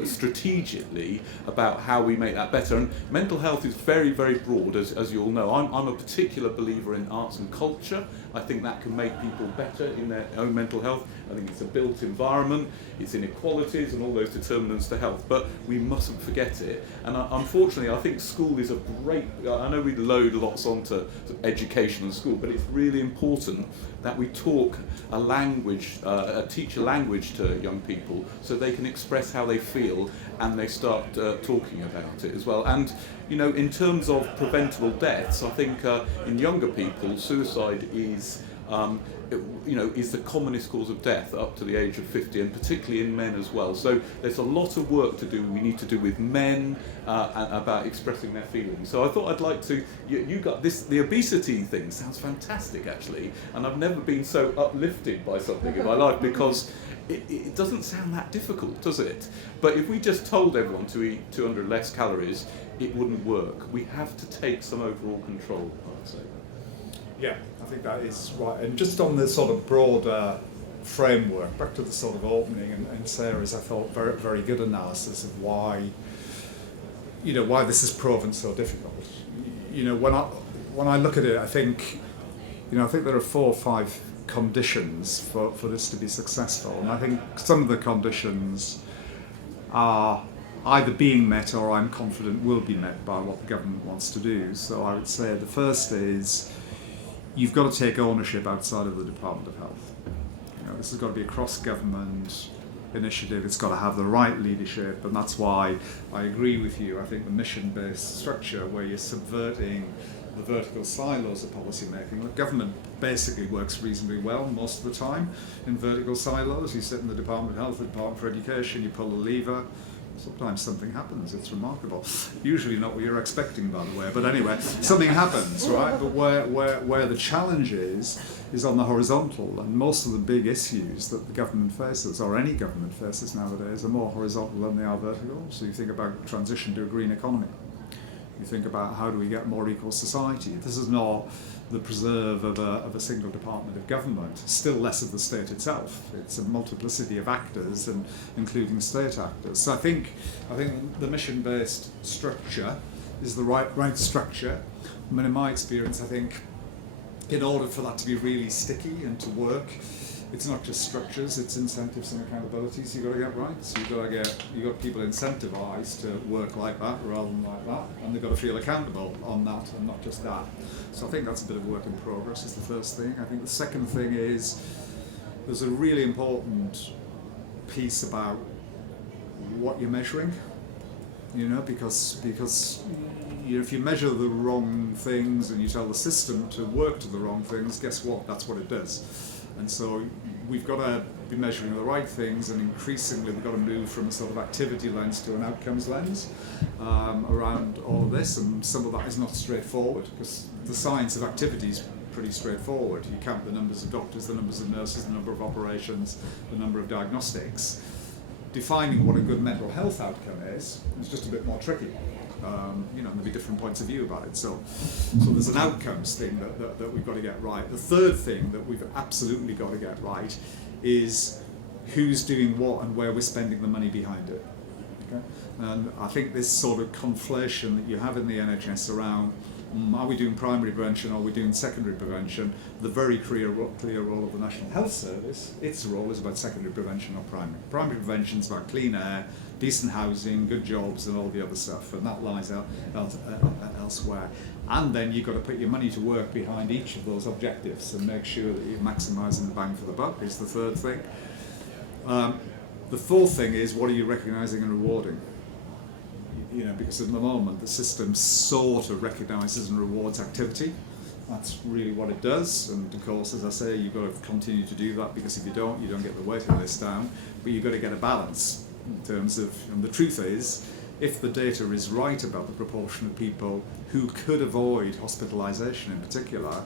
strategically about how we make that better. And mental health is very, very broad, as you all know. I'm a particular believer in arts and culture. I think that can make people better in their own mental health. I think it's a built environment, it's inequalities and all those determinants to health, but we mustn't forget it. And unfortunately, I think school is a great, I know we load lots onto education and school, but it's really important that we talk a language, teach a language to young people so they can express how they feel, and they start talking about it as well. And in terms of preventable deaths, I think in younger people, suicide is the commonest cause of death up to the age of 50, and particularly in men as well. So there's a lot of work to do. We need to do with men and about expressing their feelings. So I thought I'd like to. You got this. The obesity thing sounds fantastic, actually, and I've never been so uplifted by something in my life, because it doesn't sound that difficult, does it? But if we just told everyone to eat 200 less calories, it wouldn't work. We have to take some overall control, I'd say. Yeah, I think that is right. And just on the sort of broader framework, back to the sort of opening and Sarah's, I thought, very, very good analysis of why this is proven so difficult. When I look at it, I think there are 4 or 5 conditions for this to be successful, and I think some of the conditions are either being met or I'm confident will be met by what the government wants to do. So I would say the first is you've got to take ownership outside of the Department of Health. This has got to be a cross-government initiative. It's got to have the right leadership, and that's why I agree with you. I think the mission-based structure, where you're subverting the vertical silos of policy making. The government basically works reasonably well most of the time in vertical silos. You sit in the Department of Health, the Department for Education, you pull a lever. Sometimes something happens, it's remarkable. Usually not what you're expecting, by the way, but anyway, something happens, right? But where the challenge is on the horizontal, and most of the big issues that the government faces, or any government faces nowadays, are more horizontal than they are vertical. So you think about transition to a green economy. You think about how do we get more equal society. This is not the preserve of a single department of government, still less of the state itself. It's a multiplicity of actors, and including state actors. So I think the mission-based structure is the right structure. I mean, in my experience, I think in order for that to be really sticky and to work, it's not just structures, it's incentives and accountabilities you've got to get right. So you've got people incentivized to work like that rather than like that, and they've got to feel accountable on that and not just that. So I think that's a bit of work in progress is the first thing. I think the second thing is there's a really important piece about what you're measuring, because if you measure the wrong things and you tell the system to work to the wrong things, guess what? That's what it does. And so we've got to be measuring the right things, and increasingly we've got to move from a sort of activity lens to an outcomes lens around all of this, and some of that is not straightforward because the science of activity is pretty straightforward. You count the numbers of doctors, the numbers of nurses, the number of operations, the number of diagnostics. Defining what a good mental health outcome is just a bit more tricky. There'll be different points of view about it. So there's an outcomes thing that we've got to get right. The third thing that we've absolutely got to get right is who's doing what and where we're spending the money behind it. Okay? And I think this sort of conflation that you have in the NHS around are we doing primary prevention, are we doing secondary prevention, the very clear role of the National Health Service, its role is about secondary prevention, not primary. Primary prevention is about clean air, decent housing, good jobs and all the other stuff, and that lies out elsewhere. And then you've got to put your money to work behind each of those objectives and make sure that you're maximising the bang for the buck is the third thing. The fourth thing is, what are you recognising and rewarding? Because at the moment the system sort of recognises and rewards activity. That's really what it does, and of course, as I say, you've got to continue to do that, because if you don't get the waiting list down, but you've got to get a balance in terms of, and the truth is, if the data is right about the proportion of people who could avoid hospitalisation in particular,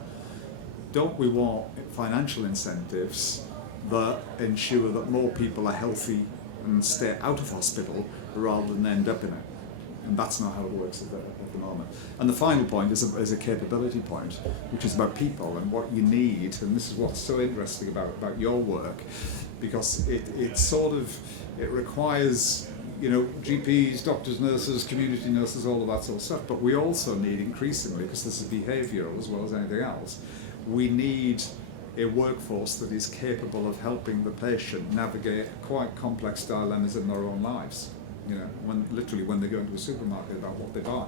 don't we want financial incentives that ensure that more people are healthy and stay out of hospital rather than end up in it? And that's not how it works at the moment. And the final point is a capability point, which is about people and what you need. And this is what's so interesting about your work, because it requires GPs, doctors, nurses, community nurses, all of that sort of stuff. But we also need increasingly, because this is behavioural as well as anything else, we need a workforce that is capable of helping the patient navigate quite complex dilemmas in their own lives. When they go into a supermarket, about what they buy,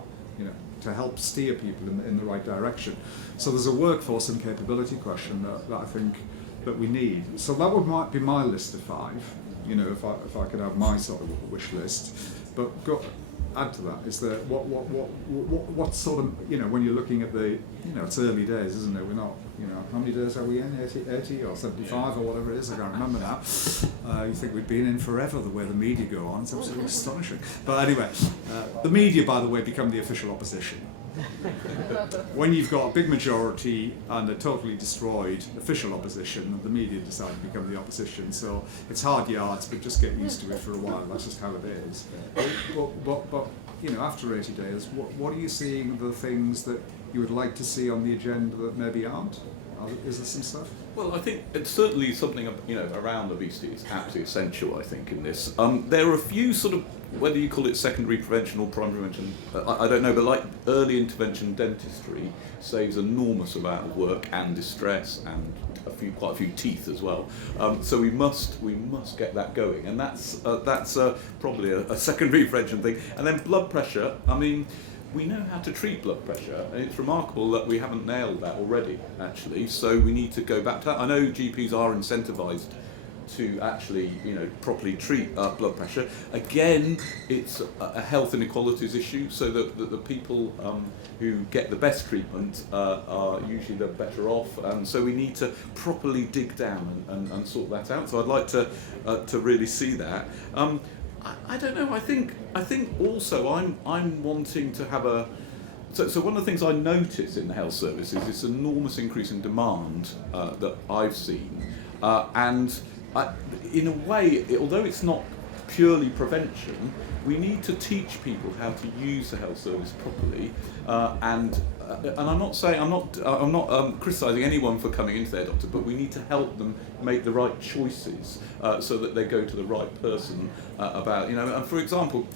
to help steer people in the right direction. So there's a workforce and capability question that I think that we need. So that might be my list of 5, if I could have my sort of wish list. But add to that is that what sort of, when you're looking at the, it's early days, isn't it? We're not, how many days are we in? 80 or 75 or whatever it is, I can't remember now. You think we'd been in forever, the way the media go on, it's absolutely astonishing. But anyway, the media, by the way, become the official opposition. When you've got a big majority and a totally destroyed official opposition, the media decide to become the opposition. So it's hard yards, but just get used to it for a while. That's just how it is. But after 80 days, what are you seeing the things that you would like to see on the agenda that maybe aren't? Is there some stuff? Well, I think it's certainly something around obesity is absolutely essential. I think in this, there are a few sort of whether you call it secondary prevention or primary prevention, I don't know, but like early intervention dentistry saves enormous amount of work and distress and quite a few teeth as well. So we must get that going, and that's probably a secondary prevention thing. And then blood pressure. I mean, we know how to treat blood pressure, and it's remarkable that we haven't nailed that already, actually. So we need to go back to that. I know GPs are incentivised to actually, properly treat blood pressure. Again, it's a health inequalities issue, so that the people who get the best treatment are usually the better off, and so we need to properly dig down and sort that out. So I'd like to really see that. I don't know. I think also I'm wanting to have a. So one of the things I notice in the health service is this enormous increase in demand that I've seen, and in a way, although it's not purely prevention, we need to teach people how to use the health service properly, and I'm not saying I'm not criticising anyone for coming into their doctor, but we need to help them make the right choices so that they go to the right person about, and for example,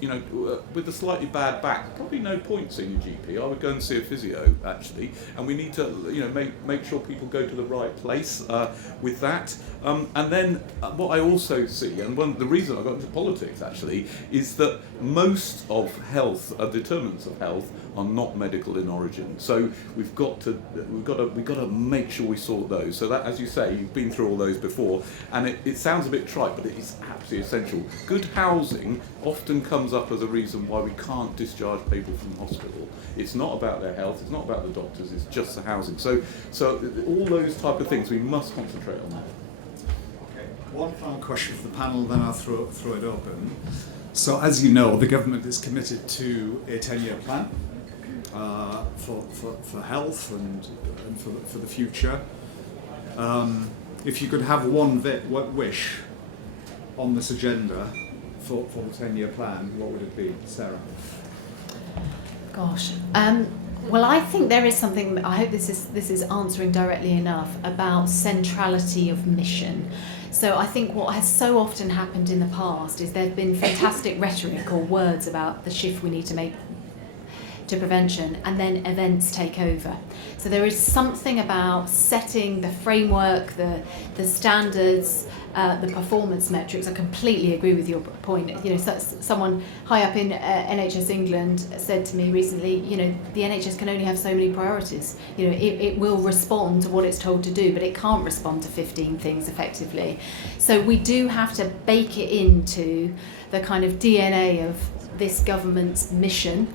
with a slightly bad back, probably no point seeing a GP. I would go and see a physio actually, and we need to make sure people go to the right place with that. And then what I also see, and the reason I got into politics actually, is that most of health determinants of health are not medical in origin. So we've got to make sure we sort those. So that, as you say, you've been through all those before, and it sounds a bit trite, but it is absolutely essential. Good housing often comes up as a reason why we can't discharge people from hospital. It's not about their health, it's not about the doctors, it's just the housing. So all those type of things, we must concentrate on that. Okay. One final question for the panel, then I'll throw it open. So as you know, the government is committed to a 10-year plan for health and for the future. If you could have one wish on this agenda for the 10-year plan, what would it be, Sarah? Gosh. Well, I think there is something, I hope this is answering directly enough, about centrality of mission. So I think what has so often happened in the past is there's been fantastic rhetoric or words about the shift we need to make to prevention, and then events take over. So there is something about setting the framework, the standards, the performance metrics. I completely agree with your point. Someone high up in NHS England said to me recently, the NHS can only have so many priorities. It will respond to what it's told to do, but it can't respond to 15 things effectively. So we do have to bake it into the kind of DNA of this government's mission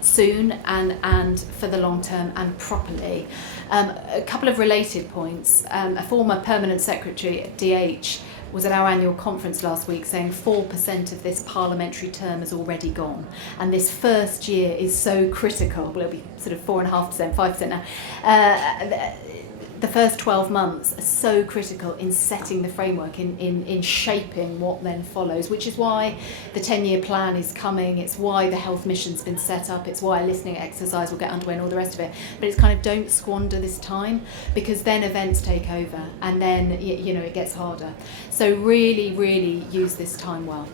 soon and for the long term and properly. A couple of related points. A former permanent secretary at DH was at our annual conference last week saying 4% of this parliamentary term has already gone, and this first year is so critical. Well, it'll be sort of 4.5%, 5% now. The first 12 months are so critical in setting the framework, in shaping what then follows, which is why the 10-year plan is coming. It's why the health mission's been set up. It's why a listening exercise will get underway and all the rest of it. But it's kind of, don't squander this time, because then events take over and then it gets harder. So really, really use this time well.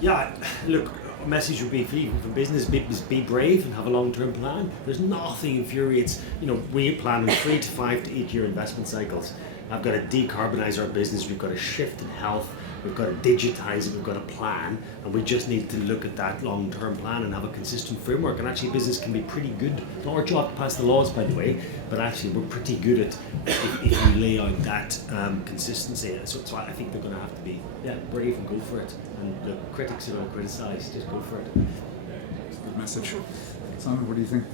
Yeah, look, a message would be for you, for business, be brave and have a long-term plan. There's nothing infuriates, we plan in 3 to 5 to 8 year investment cycles. I've got to decarbonise our business, we've got to shift in health, we've got to digitise it, we've got to plan, and we just need to look at that long-term plan and have a consistent framework. And actually business can be pretty good. It's not our job to pass the laws, by the way, but actually we're pretty good at if we lay out that consistency. So I think they're going to have to be brave and go for it. And the critics are going to criticise, just go for it. Good message. Simon, what do you think?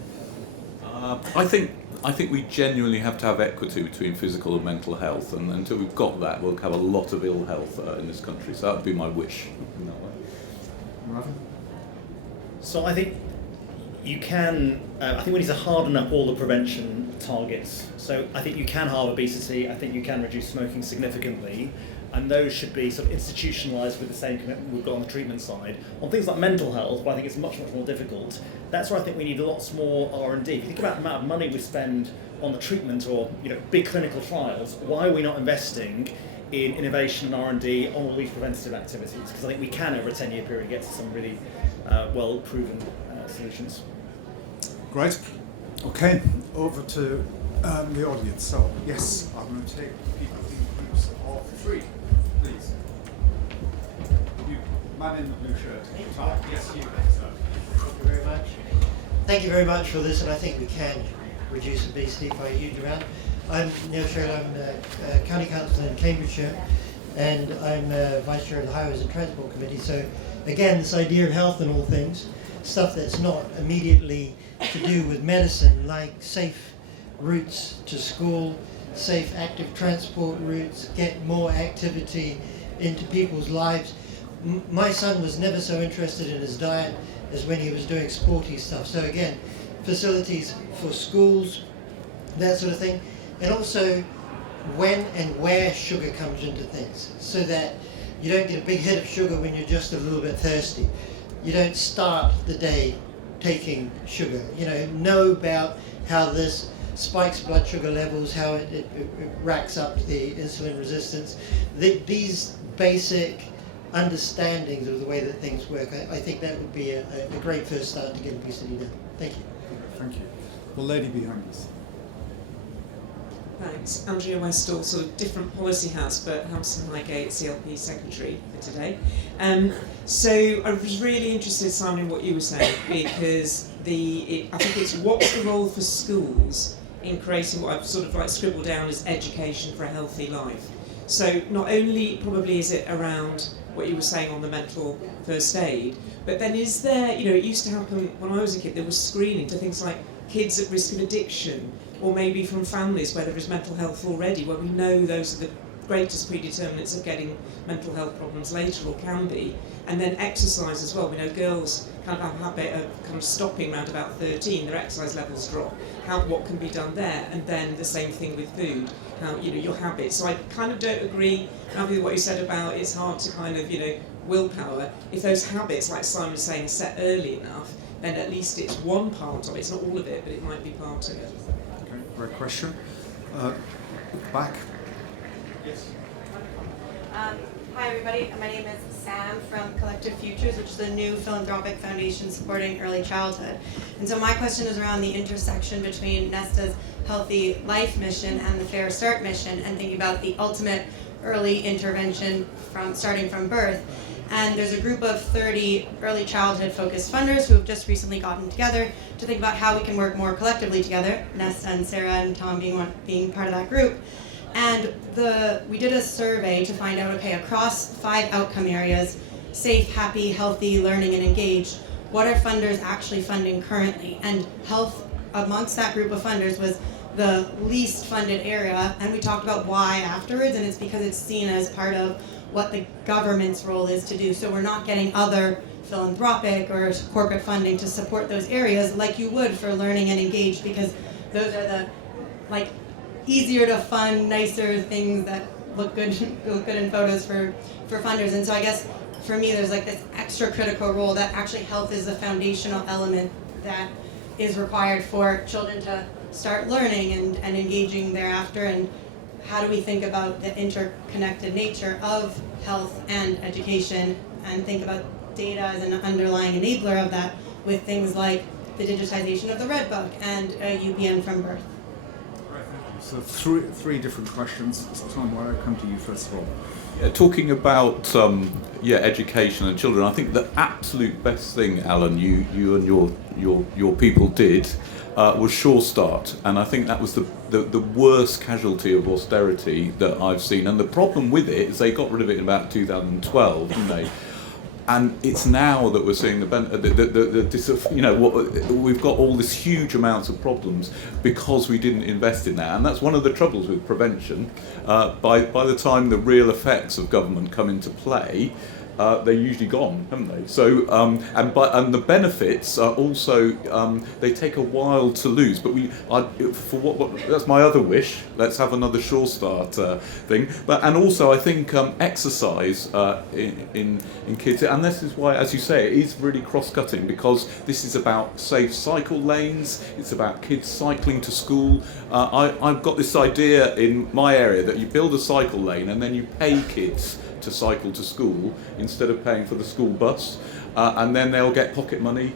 I think we genuinely have to have equity between physical and mental health, and until we've got that, we'll have a lot of ill health in this country. So that would be my wish. In that way. Marvin? So I think you can. I think we need to harden up all the prevention targets. So I think you can halve obesity. I think you can reduce smoking significantly. and those should be sort of institutionalised with the same commitment we've got on the treatment side. On things like mental health, where I think it's much more difficult, that's where I think we need lots more R&D. If you think about the amount of money we spend on the treatment or big clinical trials, why are we not investing in innovation and R&D on all these preventative activities? Because I think we can, over a 10-year period, get to some really well-proven solutions. Great. Okay, over to the audience. So, yes, I'm going to take people in groups of 3, please. You, man in the blue shirt. Yes, you. Thank you very much. Thank you very much for this, and I think we can reduce obesity by a huge amount. I'm Neil Sherrill, I'm County Councillor in Cambridgeshire, and I'm Vice Chair of the Highways and Transport Committee. So again, this idea of health in all things, stuff that's not immediately to do with medicine, like safe routes to school, safe active transport routes, get more activity into people's lives. My son was never so interested in his diet as when he was doing sporty stuff. So again, facilities for schools, that sort of thing. And also when and where sugar comes into things, so that you don't get a big hit of sugar when you're just a little bit thirsty. You don't start the day taking sugar. Know about how this spikes blood sugar levels, how it racks up the insulin resistance. These basic understandings of the way that things work, I think that would be a great first start to get obesity down. Thank you. Thank you. The lady behind us. Thanks. Andrea Westall, sort of different policy hats, but Hampson Highgate, CLP Secretary for today. So I was really interested, Simon, in what you were saying, because I think it's what's the role for schools in creating what I've sort of like scribbled down as education for a healthy life. So not only probably is it around what you were saying on the mental first aid, but then is there, it used to happen when I was a kid, there was screening for things like kids at risk of addiction, or maybe from families where there is mental health already, where we know those are the greatest predeterminants of getting mental health problems later, or can be. And then exercise as well. We know girls kind of have a habit of kind of stopping around about 13, their exercise levels drop. What can be done there? And then the same thing with food, your habits. So I kind of don't agree with what you said about it's hard to kind of, willpower. If those habits, like Simon was saying, are set early enough, then at least it's one part of it. It's not all of it, but it might be part of it. Okay, great question. Back. Yes. Hi everybody, my name is Sam from Collective Futures, which is a new philanthropic foundation supporting early childhood. And so my question is around the intersection between Nesta's Healthy Life mission and the Fair Start mission, and thinking about the ultimate early intervention starting from birth. And there's a group of 30 early childhood focused funders who have just recently gotten together to think about how we can work more collectively together, Nesta and Sarah and Tom being part of that group. And we did a survey to find out, across 5 outcome areas, safe, happy, healthy, learning, and engaged, what are funders actually funding currently? And health amongst that group of funders was the least funded area, and we talked about why afterwards, and it's because it's seen as part of what the government's role is to do. So we're not getting other philanthropic or corporate funding to support those areas like you would for learning and engaged, because those are the easier to fund, nicer things that look good in photos for funders. And so I guess for me there's this extra critical role that actually health is a foundational element that is required for children to start learning and engaging thereafter. And how do we think about the interconnected nature of health and education, and think about data as an underlying enabler of that, with things like the digitization of the Red Book and UBN from birth. So three different questions. Tom, why don't I come to you first of all? Yeah, talking about education and children, I think the absolute best thing, Alan, you and your people did was Sure Start, and I think that was the worst casualty of austerity that I've seen. And the problem with it is they got rid of it in about 2012, didn't they? And it's now that we're seeing we've got all this huge amounts of problems because we didn't invest in that. And that's one of the troubles with prevention. By the time the real effects of government come into play, they're usually gone, haven't they? So, and the benefits are also, they take a while to lose. But that's my other wish. Let's have another Sure Start thing. And also I think exercise in kids, and this is why, as you say, it is really cross-cutting, because this is about safe cycle lanes. It's about kids cycling to school. I've got this idea in my area that you build a cycle lane and then you pay kids to cycle to school instead of paying for the school bus, and then they'll get pocket money.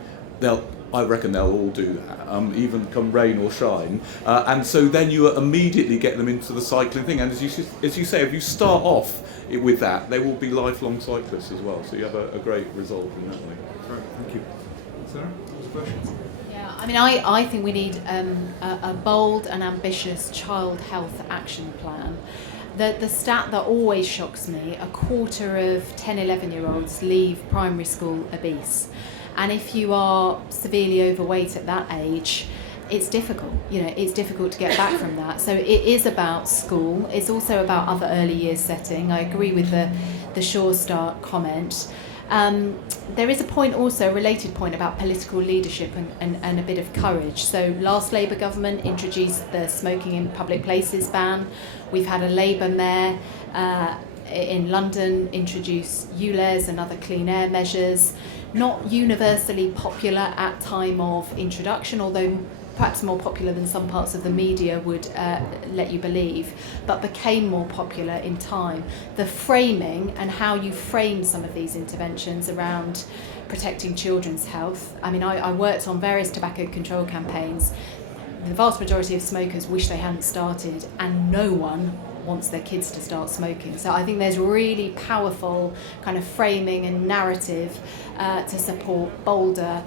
I reckon they'll all do that, even come rain or shine, and so then you immediately get them into the cycling thing. And as you say, if you start off with that, they will be lifelong cyclists as well. So you have a great result in that way. Right, thank you. Sarah, what was the question? Yeah, I mean, I think we need a bold and ambitious child health action plan. The stat that always shocks me, 1/4 of 10, 11-year-olds leave primary school obese. And if you are severely overweight at that age, it's difficult. It's difficult to get back from that. So it is about school. It's also about other early years setting. I agree with the Sure Start comment. There is a point also, a related point about political leadership and a bit of courage. So last Labour government introduced the smoking in public places ban. We've had a Labour mayor in London introduce ULEZ and other clean air measures. Not universally popular at time of introduction, although perhaps more popular than some parts of the media would let you believe, but became more popular in time. The framing and how you frame some of these interventions around protecting children's health. I mean, I worked on various tobacco control campaigns. The vast majority of smokers wish they hadn't started, and no one wants their kids to start smoking. So I think there's really powerful kind of framing and narrative to support bolder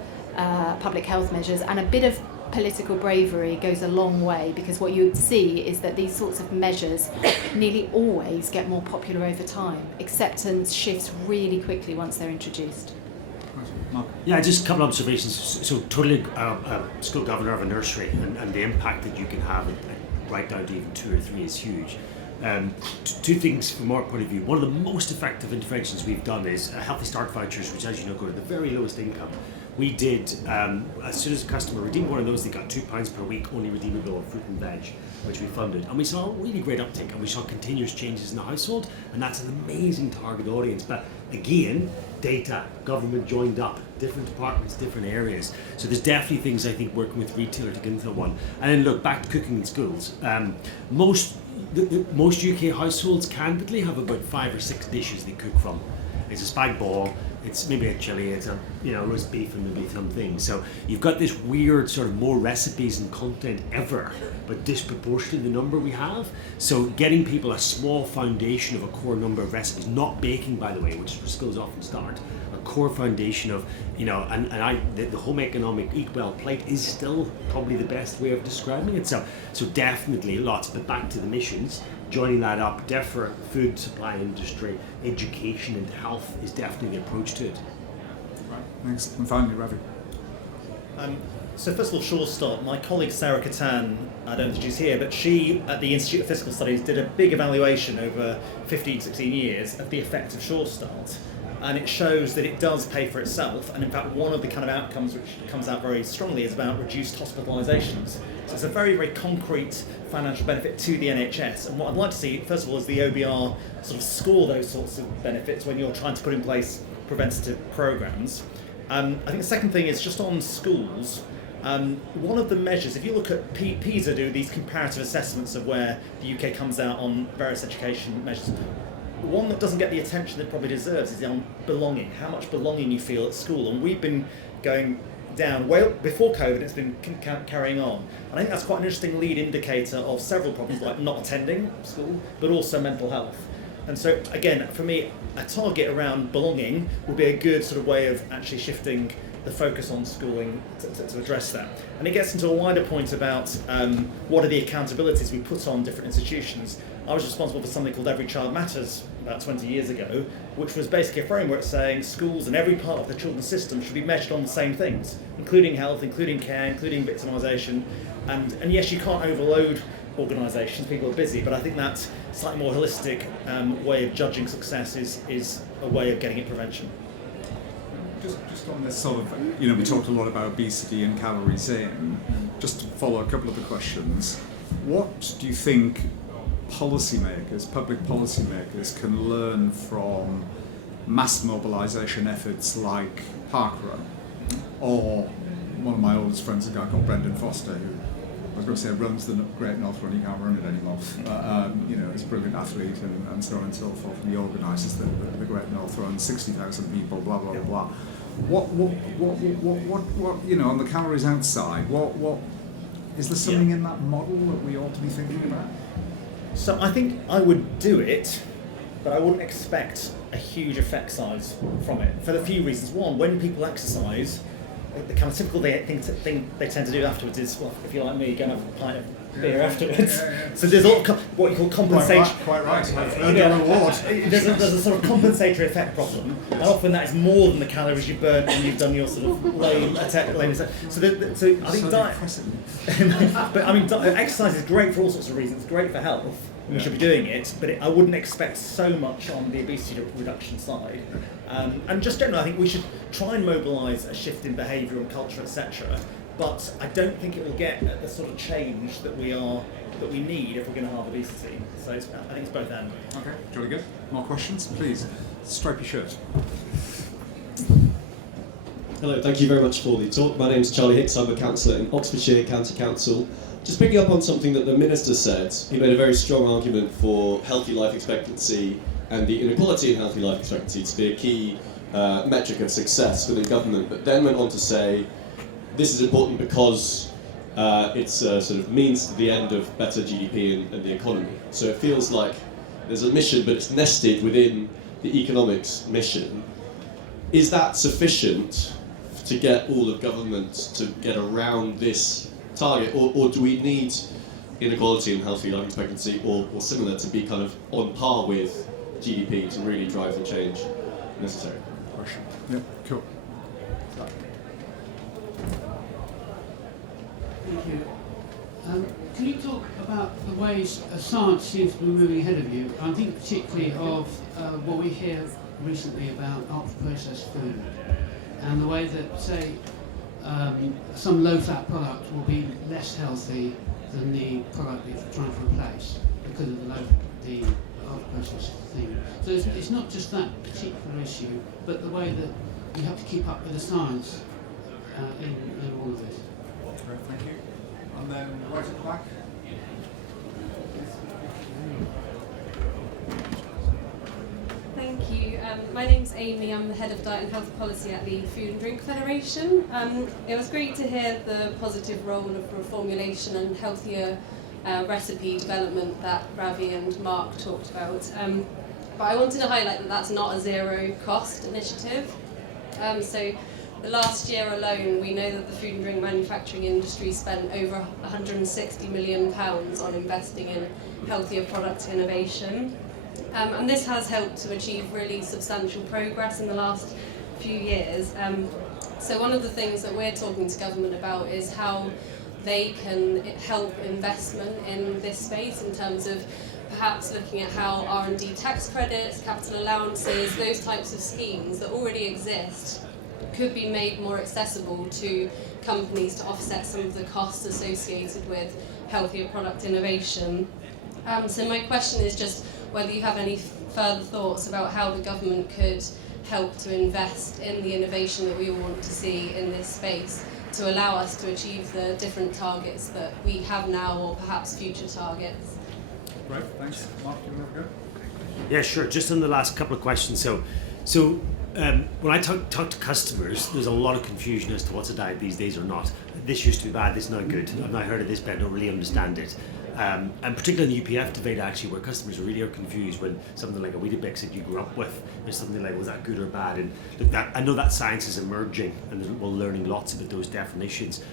public health measures, and a bit of political bravery goes a long way, because what you see is that these sorts of measures nearly always get more popular over time. Acceptance shifts really quickly once they're introduced. Mark. Yeah, just a couple of observations. So totally school governor of a nursery, and the impact that you can have right down to even 2 or 3 is huge. Two things from our point of view. One of the most effective interventions we've done is Healthy Start vouchers, which, as you know, go to the very lowest income. We did, as soon as a customer redeemed one of those, they got £2 per week, only redeemable on fruit and veg, which we funded. And we saw a really great uptake, and we saw continuous changes in the household, and that's an amazing target audience. But again, data, government joined up, different departments, different areas. So there's definitely things, I think, working with retailer to get into one. And then look, back to cooking in schools. Most UK households candidly have about 5 or 6 dishes they cook from. It's a spag bol, it's maybe a chilli, it's a roast beef and maybe some things. So you've got this weird sort of more recipes and content ever, but disproportionately the number we have. So getting people a small foundation of a core number of recipes, not baking by the way, which is where schools often start, a core foundation of, the home economic eat well plate is still probably the best way of describing it. So definitely lots, but back to the missions, joining that up, DEFRA, food supply industry, education and health is definitely the approach to it. Right, thanks. And finally, Ravi. So first of all, Sure Start. My colleague Sarah Catan, I don't think she's here, but she at the Institute of Fiscal Studies did a big evaluation over 15, 16 years of the effect of Sure Start. And it shows that it does pay for itself, and in fact one of the kind of outcomes which comes out very strongly is about reduced hospitalisations. So it's a very, very concrete financial benefit to the NHS, and what I'd like to see, first of all, is the OBR sort of score those sorts of benefits when you're trying to put in place preventative programmes. I think the second thing is just on schools. One of the measures, if you look at PISA do these comparative assessments of where the UK comes out on various education measures, one that doesn't get the attention it probably deserves is on belonging, how much belonging you feel at school. And we've been going down, well, before COVID it's been carrying on. And I think that's quite an interesting lead indicator of several problems like not attending school, but also mental health. And so again, for me, a target around belonging would be a good sort of way of actually shifting the focus on schooling to address that. And it gets into a wider point about what are the accountabilities we put on different institutions. I was responsible for something called Every Child Matters about 20 years ago, which was basically a framework saying schools and every part of the children's system should be measured on the same things, including health, including care, including victimisation. And yes, you can't overload organisations, people are busy, but I think that slightly more holistic way of judging success is a way of getting at prevention. Just on this sort of, we talked a lot about obesity and calories in. Just to follow a couple of the questions, what do you think policymakers, public policymakers, can learn from mass mobilisation efforts like Parkrun, or one of my oldest friends, a guy called Brendan Foster, who I was going to say runs the Great North Run, he can't run it anymore, but he's a brilliant athlete and so on and so forth, and he organises the Great North Run, 60,000 people, blah blah blah. What on the calories outside, what is there something in that model that we ought to be thinking about? So I think I would do it, but I wouldn't expect a huge effect size from it for a few reasons. One, when people exercise, the kind of typical thing they tend to do afterwards is, well, if you're like me, go and have a pint of beer afterwards. So there's a lot of what you call compensation. Quite right. I've earned a reward. There's a sort of compensatory effect problem, and often that is more than the calories you burn when you've done your sort of lane. So I think diet. But I mean, exercise is great for all sorts of reasons. It's great for health. We should be doing it, but I wouldn't expect so much on the obesity reduction side. And just generally, I think we should try and mobilise a shift in behaviour and culture, etc. But I don't think it will get at the sort of change that we need if we're going to halve obesity. So I think it's both ends. Okay, jolly good. More questions, please. Stripy shirt. Hello, thank you very much for the talk. My name is Charlie Hicks. I'm a councillor in Oxfordshire County Council. Just picking up on something that the Minister said, he made a very strong argument for healthy life expectancy and the inequality in healthy life expectancy to be a key metric of success within government, but then went on to say this is important because it's a sort of means to the end of better GDP and the economy. So it feels like there's a mission, but it's nested within the economics mission. Is that sufficient to get all of government to get around this target, or do we need inequality in healthy life expectancy or similar to be kind of on par with GDP to really drive the change necessary? Question. Yeah, cool. Thank you. Can you talk about the ways science seems to be moving ahead of you? I think particularly of what we hear recently about ultra-processed food and the way that, say, some low-fat product will be less healthy than the product that you're trying to replace because of the ultra-processed thing. So it's not just that particular issue, but the way that you have to keep up with the science in all of this. Great, thank you. And then right at the back. Thank you. My name's Amy. I'm the head of Diet and Health Policy at the Food and Drink Federation. It was great to hear the positive role of reformulation and healthier recipe development that Ravi and Mark talked about. But I wanted to highlight that that's not a zero-cost initiative. So the last year alone, we know that the food and drink manufacturing industry spent over £160 million on investing in healthier product innovation. And this has helped to achieve really substantial progress in the last few years. So one of the things that we're talking to government about is how they can help investment in this space in terms of perhaps looking at how R&D tax credits, capital allowances, those types of schemes that already exist could be made more accessible to companies to offset some of the costs associated with healthier product innovation. So my question is just whether you have any further thoughts about how the government could help to invest in the innovation that we all want to see in this space to allow us to achieve the different targets that we have now or perhaps future targets. Right, thanks. Mark, do you want to go? Yeah, sure. Just on the last couple of questions. So when I talk to customers, there's a lot of confusion as to what's a diet these days or not. This used to be bad, this is not good. I've not heard of this, but I don't really understand it. And particularly in the UPF debate, actually, where customers really are confused when something like a Weetabix that you grew up with is something like, was that good or bad? And look, I know that science is emerging and we're learning lots about those definitions.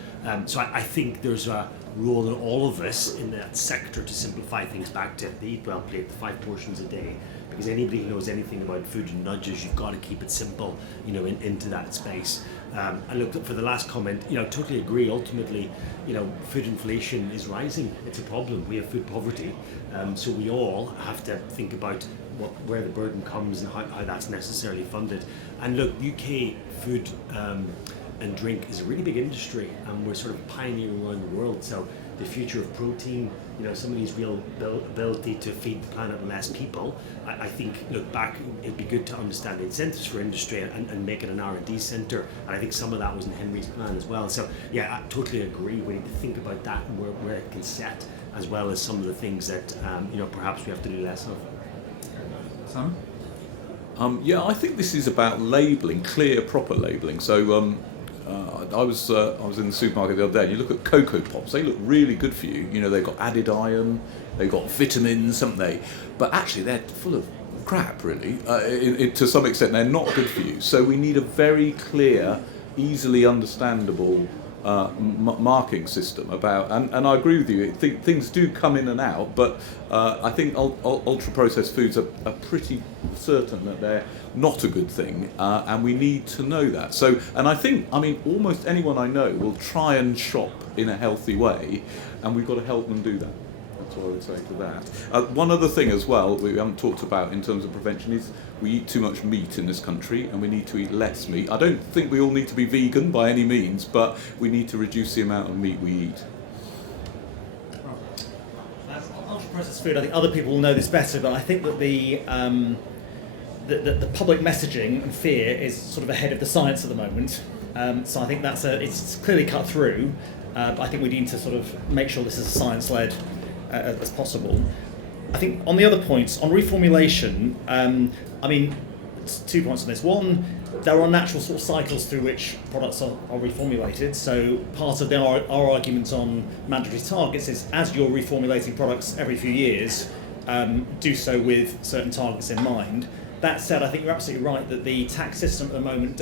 So I think there's a role in all of us in that sector to simplify things back to the eat well plate, the 5 portions a day. Because anybody who knows anything about food and nudges, you've got to keep it simple, into that space. And look, for the last comment, totally agree. Ultimately, food inflation is rising. It's a problem. We have food poverty. So we all have to think about where the burden comes and how that's necessarily funded. And look, UK food and drink is a really big industry, and we're sort of pioneering around the world. So the future of protein, somebody's real ability to feed the planet and less people, I think, look back, it'd be good to understand the incentives for industry and make it an R&D centre, and I think some of that was in Henry's plan as well. So yeah, I totally agree, we need to think about that and where it can set, as well as some of the things that perhaps we have to do less of. Sam? I think this is about labelling, clear, proper labelling. So I was in the supermarket the other day, and you look at Cocoa Pops, they look really good for you. They've got added iron, they've got vitamins, haven't they? But actually they're full of crap, really. To some extent, they're not good for you. So we need a very clear, easily understandable marking system about, and I agree with you, things do come in and out, but I think ultra-processed foods are pretty certain that they're not a good thing, and we need to know that. So, and I think, almost anyone I know will try and shop in a healthy way, and we've got to help them do that. That's what I would say to that. One other thing as well we haven't talked about in terms of prevention is we eat too much meat in this country, and we need to eat less meat. I don't think we all need to be vegan by any means, but we need to reduce the amount of meat we eat. Ultra-processed food, I think other people will know this better, but I think that the public messaging and fear is sort of ahead of the science at the moment. So I think it's clearly cut through, but I think we need to sort of make sure this is as science-led as possible. I think on the other points, on reformulation, it's 2 points on this. One, there are natural sort of cycles through which products are reformulated. So part of our argument on mandatory targets is, as you're reformulating products every few years, do so with certain targets in mind. That said, I think you're absolutely right that the tax system at the moment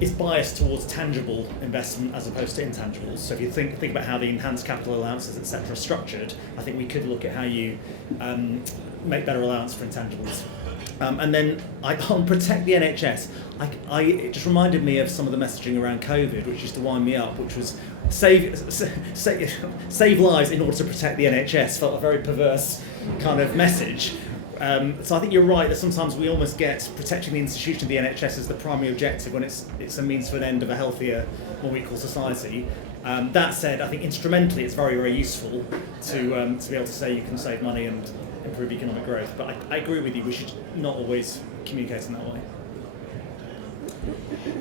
is biased towards tangible investment as opposed to intangibles. So if you think about how the enhanced capital allowances, etc., are structured, I think we could look at how you make better allowance for intangibles. And then on protect the NHS, it just reminded me of some of the messaging around COVID, which used to wind me up, which was save lives in order to protect the NHS. Felt a very perverse kind of message. So I think you're right that sometimes we almost get protecting the institution of the NHS as the primary objective when it's a means for an end of a healthier, more equal society. That said, I think instrumentally it's very, very useful to be able to say you can save money and improve economic growth. But I agree with you, we should not always communicate in that way.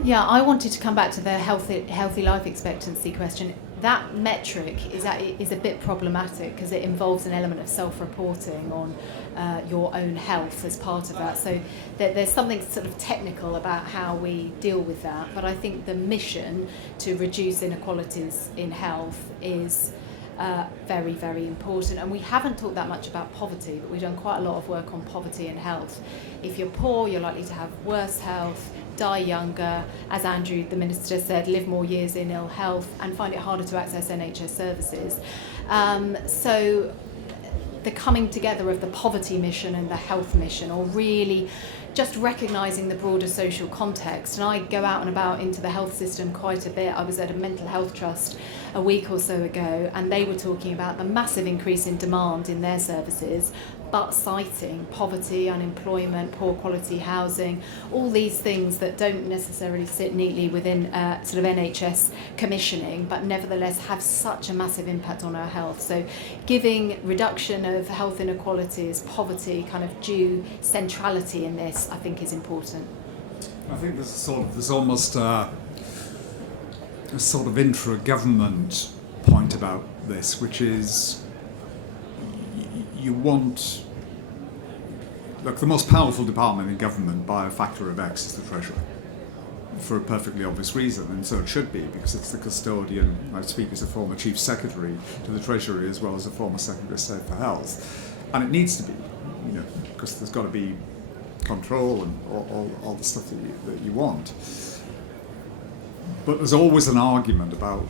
Yeah, I wanted to come back to the healthy life expectancy question. That metric is a bit problematic because it involves an element of self-reporting on your own health as part of that. So there's something sort of technical about how we deal with that. But I think the mission to reduce inequalities in health is very, very important. And we haven't talked that much about poverty, but we've done quite a lot of work on poverty and health. If you're poor, you're likely to have worse health, die younger, as Andrew, the Minister, said, live more years in ill health and find it harder to access NHS services. So the coming together of the poverty mission and the health mission, or really just recognising the broader social context. And I go out and about into the health system quite a bit. I was at a mental health trust a week or so ago, and they were talking about the massive increase in demand in their services, but citing poverty, unemployment, poor quality housing, all these things that don't necessarily sit neatly within sort of NHS commissioning, but nevertheless have such a massive impact on our health. So giving reduction of health inequalities, poverty, kind of due centrality in this, I think is important. I think there's almost a sort of intra-government point about this, which is you want, look, the most powerful department in government by a factor of X is the Treasury, for a perfectly obvious reason, and so it should be, because it's the custodian. I speak as a former Chief Secretary to the Treasury as well as a former Secretary of State for Health, and it needs to be, because there's got to be control and all the stuff that you want. But there's always an argument about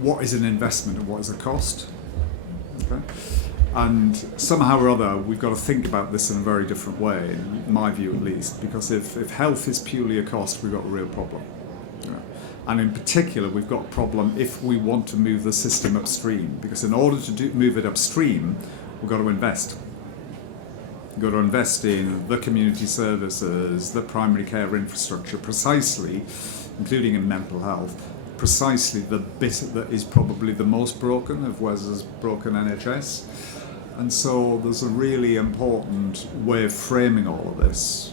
what is an investment and what is a cost. Okay? And somehow or other, we've got to think about this in a very different way, in my view at least, because if health is purely a cost, we've got a real problem. And in particular, we've got a problem if we want to move the system upstream, because in order to move it upstream, we've got to invest. We've got to invest in the community services, the primary care infrastructure, precisely, including in mental health, precisely the bit that is probably the most broken of Wes's broken NHS. And so there's a really important way of framing all of this,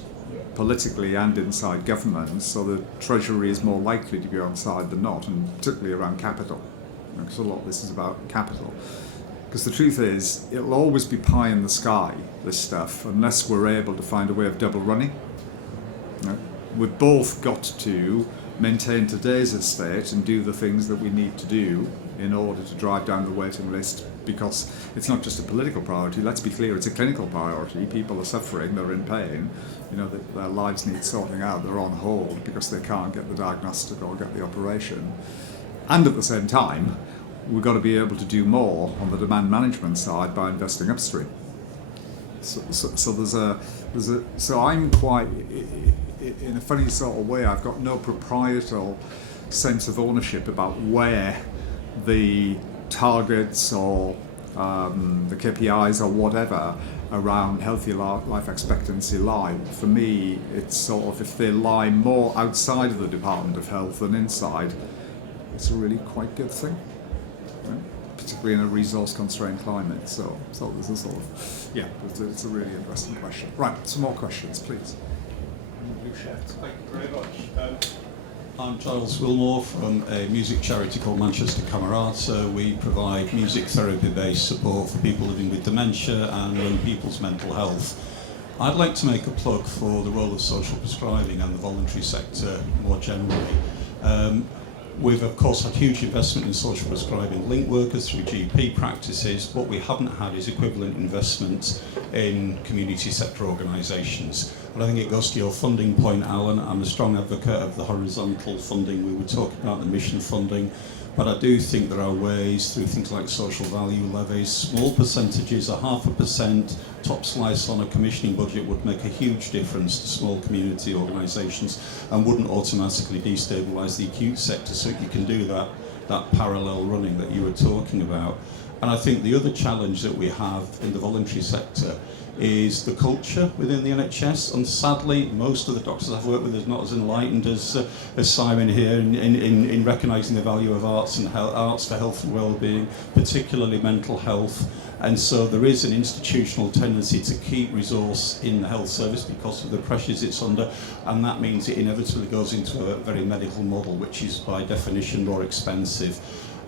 politically and inside government, so the Treasury is more likely to be on side than not, and particularly around capital, because a lot of this is about capital. Because the truth is, it'll always be pie in the sky, this stuff, unless we're able to find a way of double running. We've both got to maintain today's estate and do the things that we need to do in order to drive down the waiting list, because it's not just a political priority, let's be clear, it's a clinical priority. People are suffering, they're in pain, their lives need sorting out, they're on hold because they can't get the diagnostic or get the operation. And at the same time, we've got to be able to do more on the demand management side by investing upstream. So I'm quite, in a funny sort of way, I've got no proprietorial sense of ownership about where the targets or the KPIs or whatever around healthy life expectancy lie. For me, it's sort of, if they lie more outside of the Department of Health than inside, it's a really quite good thing, right? Particularly in a resource-constrained climate. So there's a sort of, it's a really interesting question. Right, some more questions, please. Thank you very much. I'm Charles Wilmore from a music charity called Manchester Camerata. We provide music therapy-based support for people living with dementia and young people's mental health. I'd like to make a plug for the role of social prescribing and the voluntary sector more generally. We've of course had huge investment in social prescribing link workers through GP practices. What we haven't had is equivalent investment in community sector organisations. And I think it goes to your funding point, Alan. I'm a strong advocate of the horizontal funding. We were talking about the mission funding, but I do think there are ways through things like social value levies, small percentages, 0.5% top slice on a commissioning budget would make a huge difference to small community organisations and wouldn't automatically destabilise the acute sector, so you can do that parallel running that you were talking about. And I think the other challenge that we have in the voluntary sector is the culture within the NHS, and sadly most of the doctors I've worked with are not as enlightened as Simon here in recognising the value of arts and arts for health and well-being, particularly mental health. And so there is an institutional tendency to keep resource in the health service because of the pressures it's under, and that means it inevitably goes into a very medical model, which is by definition more expensive.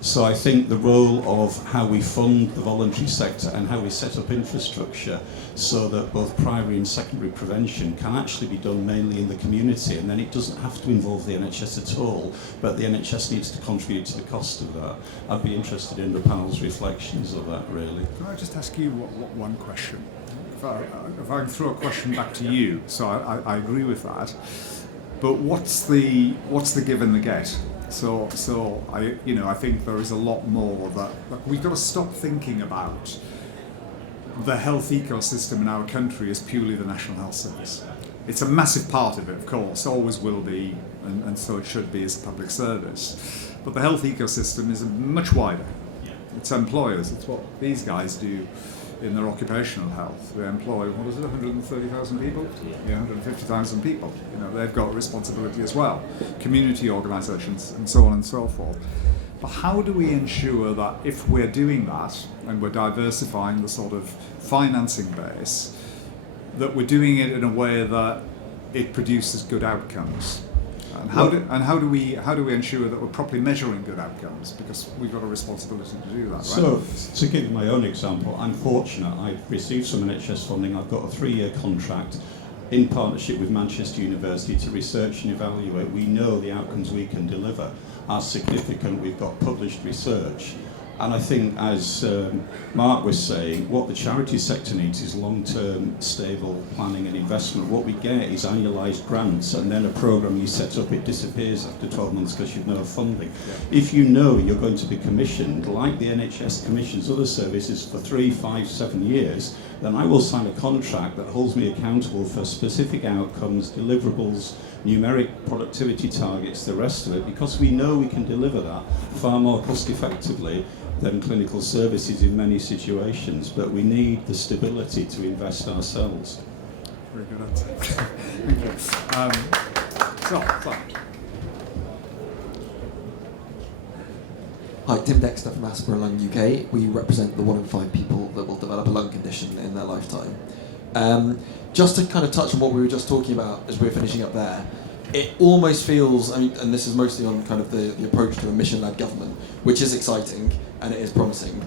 So I think the role of how we fund the voluntary sector and how we set up infrastructure so that both primary and secondary prevention can actually be done mainly in the community, and then it doesn't have to involve the NHS at all, but the NHS needs to contribute to the cost of that. I'd be interested in the panel's reflections of that, really. Can I just ask you one question? If I can throw a question back to you, so I agree with that, but what's the give and the get? So I think there is a lot more that we've got to stop thinking about the health ecosystem in our country as purely the National Health Service. It's a massive part of it, of course, always will be, and so it should be as a public service. But the health ecosystem is much wider. It's employers, it's what these guys do in their occupational health. They employ, 130,000 people? Yeah, 150,000 people. They've got responsibility as well. Community organisations and so on and so forth. But how do we ensure that if we're doing that and we're diversifying the sort of financing base, that we're doing it in a way that it produces good outcomes? And how do we ensure that we're properly measuring good outcomes? Because we've got a responsibility to do that, right? So, to give you my own example, I'm fortunate. I've received some NHS funding. I've got a 3-year contract in partnership with Manchester University to research and evaluate. We know the outcomes we can deliver are significant. We've got published research. And I think, as Mark was saying, what the charity sector needs is long-term, stable planning and investment. What we get is annualised grants, and then a programme you set up, it disappears after 12 months because you've no funding. Yeah. If you know you're going to be commissioned, like the NHS commissions other services for 3, 5, 7 years, then I will sign a contract that holds me accountable for specific outcomes, deliverables, numeric productivity targets, the rest of it, because we know we can deliver that far more cost effectively than clinical services in many situations, but we need the stability to invest ourselves. Very good answer. Thank you. So. Hi, Tim Dexter from Aspera Lung UK. We represent the 1 in 5 people that will develop a lung condition in their lifetime. Just to kind of touch on what we were just talking about as we were finishing up there, it almost feels, I mean, and this is mostly on kind of the approach to a mission-led government, which is exciting and it is promising.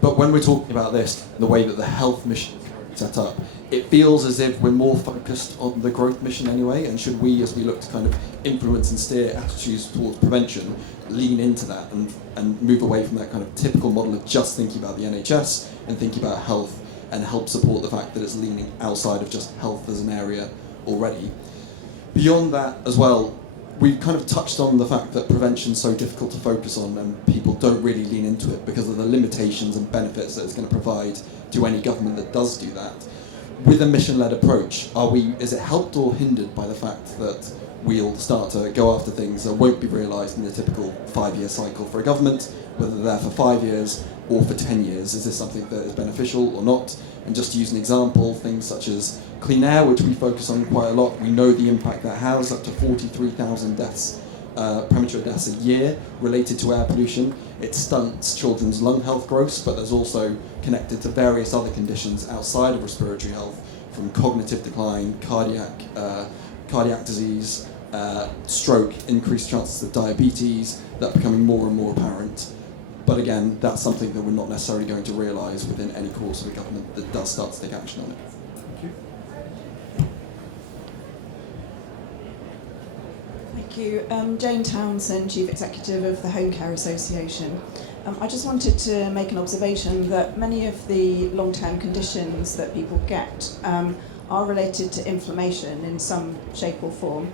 But when we're talking about this, the way that the health mission is set up, it feels as if we're more focused on the growth mission anyway, and should we, as we look to kind of influence and steer attitudes towards prevention, lean into that and move away from that kind of typical model of just thinking about the NHS and thinking about health, and help support the fact that it's leaning outside of just health as an area already. Beyond that as well, we've kind of touched on the fact that prevention's so difficult to focus on and people don't really lean into it because of the limitations and benefits that it's going to provide to any government that does do that. With a mission-led approach, is it helped or hindered by the fact that we'll start to go after things that won't be realised in the typical 5-year cycle for a government, whether they're there for 5 years or for 10 years? Is this something that is beneficial or not? And just to use an example, things such as clean air, which we focus on quite a lot, we know the impact that has, up to 43,000 deaths, premature deaths a year related to air pollution. It stunts children's lung health growth, but there's also connected to various other conditions outside of respiratory health, from cognitive decline, cardiac disease, stroke, increased chances of diabetes, that are becoming more and more apparent. But again, that's something that we're not necessarily going to realise within any course of a government that does start to take action on it. Thank you. Thank you. Jane Townsend, Chief Executive of the Home Care Association. I just wanted to make an observation that many of the long-term conditions that people get are related to inflammation in some shape or form.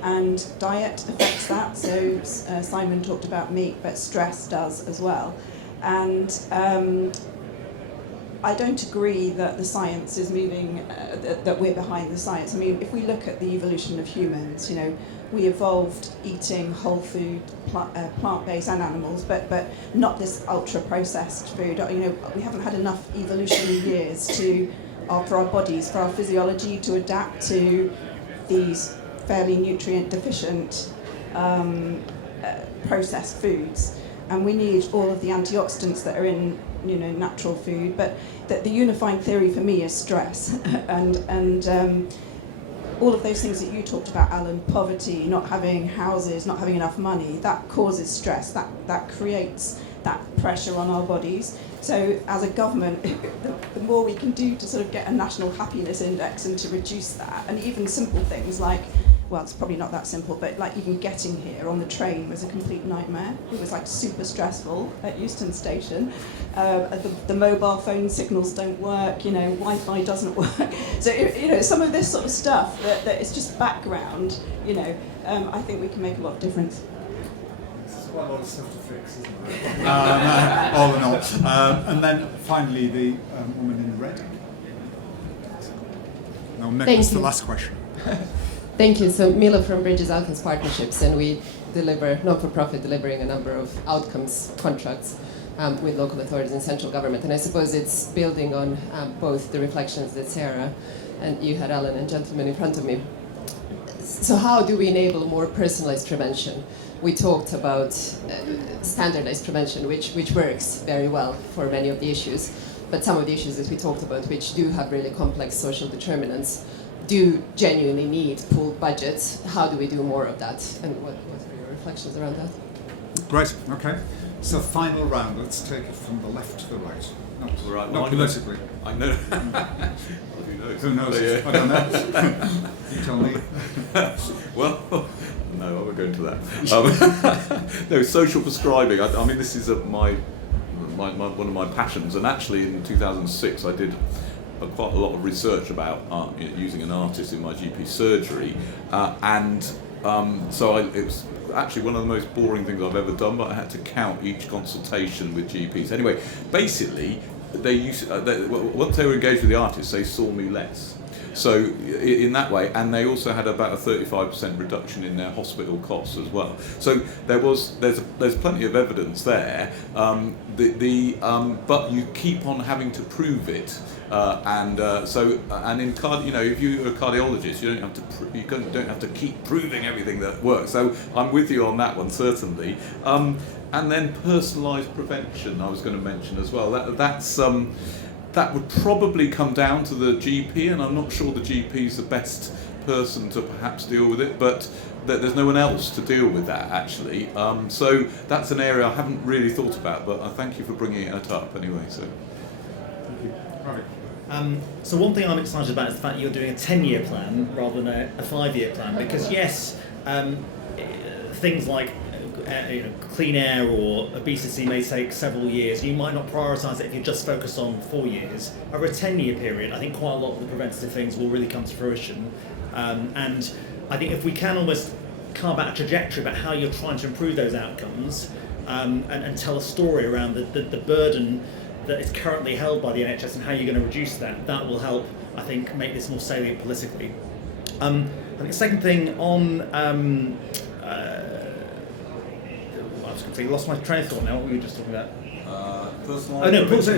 And diet affects that, so Simon talked about meat, but stress does as well. And I don't agree that the science is moving, that we're behind the science. I mean, if we look at the evolution of humans, we evolved eating whole food, plant-based and animals, but not this ultra-processed food. We haven't had enough evolutionary years for our bodies, for our physiology to adapt to these fairly nutrient deficient processed foods, and we need all of the antioxidants that are in natural food. But the unifying theory for me is stress, and all of those things that you talked about, Alan, poverty, not having houses, not having enough money, that causes stress, that creates that pressure on our bodies. So as a government, the more we can do to sort of get a national happiness index and to reduce that, and even simple things like, well, it's probably not that simple, but like even getting here on the train was a complete nightmare. It was like super stressful at Euston Station. The mobile phone signals don't work, Wi-Fi doesn't work. So, some of this sort of stuff that is just background, I think we can make a lot of difference. This is quite a lot of stuff to fix, isn't it? All in all. And then finally, the woman in red. No, Nick, that's the last question. Thank you. So Mila from Bridges Outcomes Partnerships, and we deliver not-for-profit, delivering a number of outcomes contracts with local authorities and central government. And I suppose it's building on both the reflections that Sarah and you had, Alan, and gentlemen in front of me. So how do we enable more personalized prevention? We talked about standardized prevention, which works very well for many of the issues, but some of the issues that we talked about, which do have really complex social determinants, do genuinely need pooled budgets. How do we do more of that? And what are your reflections around that? Great, okay. So final round, let's take it from the left to the right. Not politically. I know. Who knows? Who knows? Yeah. I don't know. You tell me. Well, no, I won't go into that. No, social prescribing. I mean, this is my one of my passions. And actually, in 2006, I did quite a lot of research about using an artist in my GP surgery, it was actually one of the most boring things I've ever done, but I had to count each consultation with GPs. Anyway, basically, once they were engaged with the artist, they saw me less. So in that way, and they also had about a 35% reduction in their hospital costs as well. So there's plenty of evidence there, but you keep on having to prove it. And if you're a cardiologist, you don't have to keep proving everything that works. So I'm with you on that one, certainly. And then personalised prevention, I was going to mention as well. That would probably come down to the GP, and I'm not sure the GP is the best person to perhaps deal with it, but there's no one else to deal with that actually. So that's an area I haven't really thought about, but I thank you for bringing it up anyway. So. Thank you. Right. So one thing I'm excited about is the fact that you're doing a 10-year plan rather than a 5-year plan, because yes, things like clean air or obesity may take several years. You might not prioritise it if you just focus on 4 years. Over a 10-year period, I think quite a lot of the preventative things will really come to fruition. And I think if we can almost carve out a trajectory about how you're trying to improve those outcomes, and tell a story around the burden that is currently held by the NHS and how you're going to reduce that will help, I think, make this more salient politically. I think the second thing on I completely lost my train of thought now. What were we just talking about? It's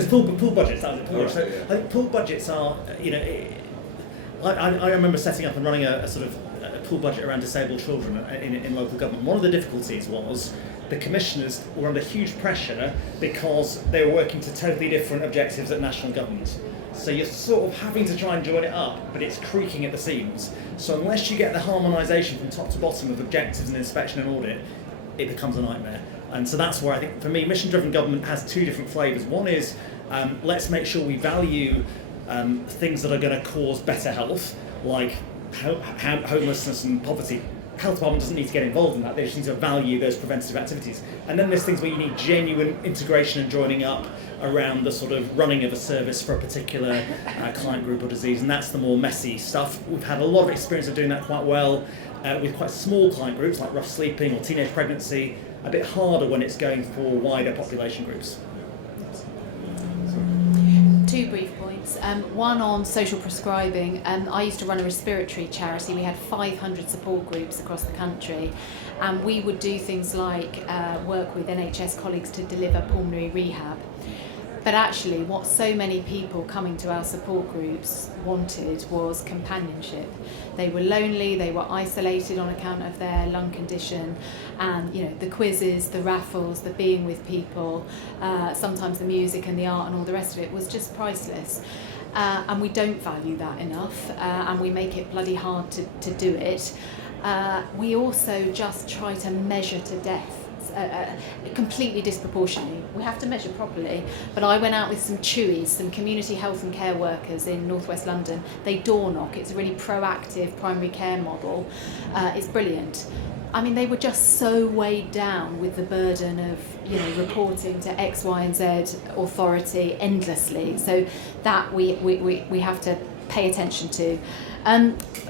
pool budgets. That was it. Pool budgets. So I think pool budgets are, I remember setting up and running a sort of a pool budget around disabled children in local government. One of the difficulties was the commissioners were under huge pressure because they were working to totally different objectives at national government. So you're sort of having to try and join it up, but it's creaking at the seams. So unless you get the harmonisation from top to bottom of objectives and inspection and audit, it becomes a nightmare. And so that's where I think, for me, mission-driven government has two different flavours. One is, let's make sure we value things that are going to cause better health, like homelessness and poverty. Health department doesn't need to get involved in that, they just need to value those preventative activities. And then there's things where you need genuine integration and joining up around the sort of running of a service for a particular client group or disease, and that's the more messy stuff. We've had a lot of experience of doing that quite well with quite small client groups like rough sleeping or teenage pregnancy, a bit harder when it's going for wider population groups. Two brief points. One on social prescribing. I used to run a respiratory charity. We had 500 support groups across the country, and we would do things like work with NHS colleagues to deliver pulmonary rehab. But actually, what so many people coming to our support groups wanted was companionship. They were lonely, they were isolated on account of their lung condition, and the quizzes, the raffles, the being with people, sometimes the music and the art and all the rest of it was just priceless. And we don't value that enough, and we make it bloody hard to do it. We also just try to measure to death. Completely disproportionately. We have to measure properly, but I went out with some CHUIs, some community health and care workers in northwest London. They door knock. It's a really proactive primary care model. It's brilliant. I mean, they were just so weighed down with the burden of reporting to X, Y and Z authority endlessly, so that we have to pay attention to.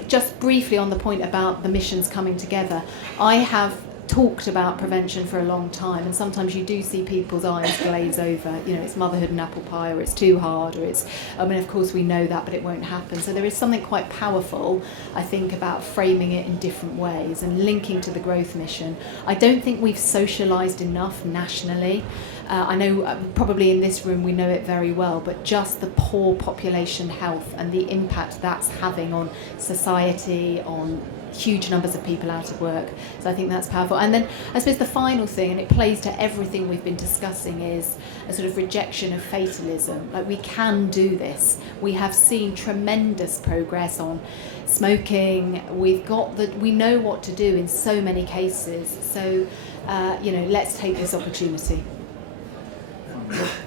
Just briefly on the point about the missions coming together, I have talked about prevention for a long time, and sometimes you do see people's eyes glaze over. It's motherhood and apple pie, or it's too hard, or of course we know that, but it won't happen. So there is something quite powerful, I think, about framing it in different ways and linking to the growth mission. I don't think we've socialised enough nationally. I know probably in this room we know it very well, but just the poor population health and the impact that's having on society, on huge numbers of people out of work. So I think that's powerful. And then I suppose the final thing, and it plays to everything we've been discussing, is a sort of rejection of fatalism. Like, we can do this. We have seen tremendous progress on smoking. We know what to do in so many cases. So, let's take this opportunity.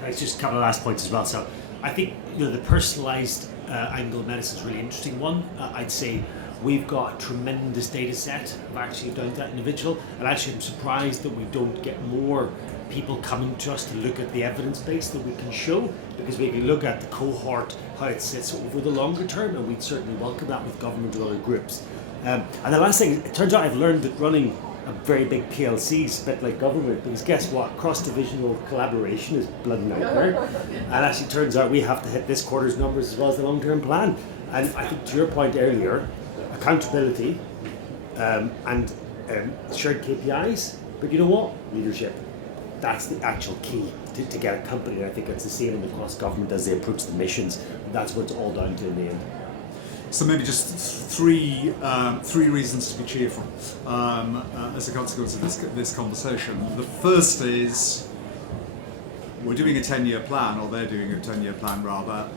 It's just a couple of last points as well. So I think the personalised angle of medicine is a really interesting one. I'd say we've got a tremendous data set of actually down to that individual, and actually I'm surprised that we don't get more people coming to us to look at the evidence base that we can show, because we can look at the cohort, how it sits over the longer term, and we'd certainly welcome that with government and other groups. And the last thing, it turns out I've learned that running a very big PLC is a bit like government, because guess what? Cross-divisional collaboration is a bloody nightmare. And actually turns out we have to hit this quarter's numbers as well as the long-term plan. And I think to your point earlier, accountability and shared KPIs, but you know what? Leadership. That's the actual key to get a company. And I think it's the same across government as they approach the missions. That's what it's all down to in the end. So maybe just three reasons to be cheerful as a consequence of this conversation. The first is we're doing a 10-year plan, or they're doing a 10-year plan rather,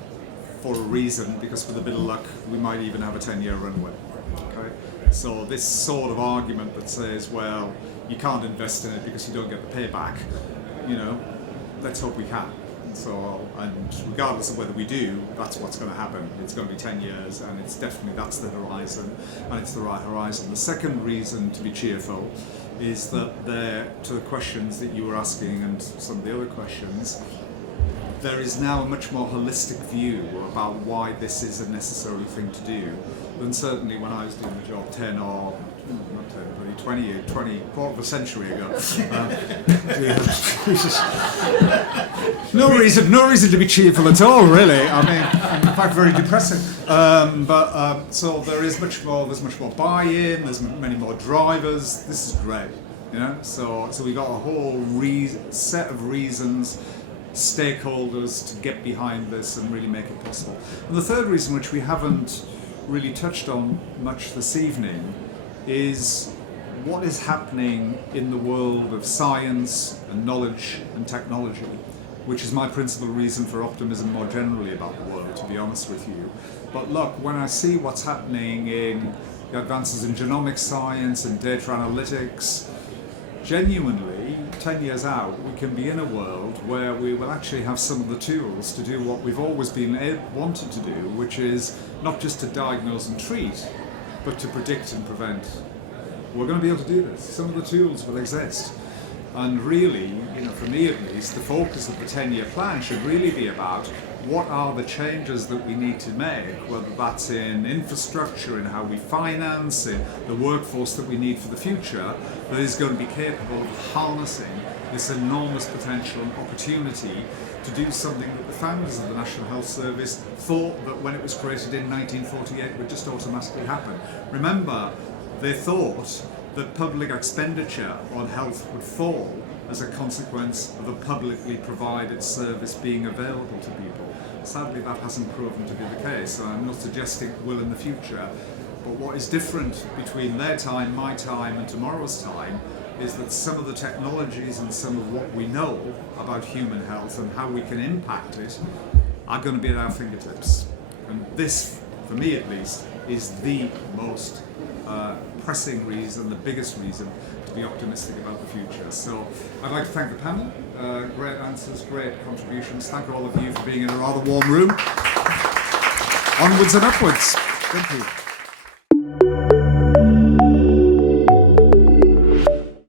for a reason, because with a bit of luck we might even have a 10-year runway. Okay? So this sort of argument that says, well, you can't invest in it because you don't get the payback, let's hope we can. And regardless of whether we do, that's what's going to happen. It's going to be 10 years, and that's the horizon, and it's the right horizon. The second reason to be cheerful is that to the questions that you were asking and some of the other questions, there is now a much more holistic view about why this is a necessary thing to do than certainly when I was doing the job 10 or not 10, but 20, quarter of a century ago. No reason to be cheerful at all, really. I mean, in fact, very depressing. So there's much more buy-in. There's many more drivers. This is great, So we got a whole set of reasons, stakeholders to get behind this and really make it possible. And the third reason, which we haven't really touched on much this evening, is what is happening in the world of science and knowledge and technology, which is my principal reason for optimism more generally about the world, to be honest with you. But look, when I see what's happening in the advances in genomic science and data analytics, genuinely, 10 years out, we can be in a world where we will actually have some of the tools to do what we've always been wanted to do, which is not just to diagnose and treat, but to predict and prevent. We're going to be able to do this. Some of the tools will exist. And really, for me at least, the focus of the 10-year plan should really be about what are the changes that we need to make, whether that's in infrastructure, in how we finance, in the workforce that we need for the future, that is going to be capable of harnessing this enormous potential and opportunity to do something that the founders of the National Health Service thought that when it was created in 1948 would just automatically happen. Remember, they thought that public expenditure on health would fall as a consequence of a publicly provided service being available to people. Sadly, that hasn't proven to be the case, and I'm not suggesting it will in the future. But what is different between their time, my time, and tomorrow's time is that some of the technologies and some of what we know about human health and how we can impact it are going to be at our fingertips. And this, for me at least, is the most pressing reason, the biggest reason to be optimistic about the future. So I'd like to thank the panel. Great answers, great contributions. Thank all of you for being in a rather warm room. Onwards and upwards. Thank you.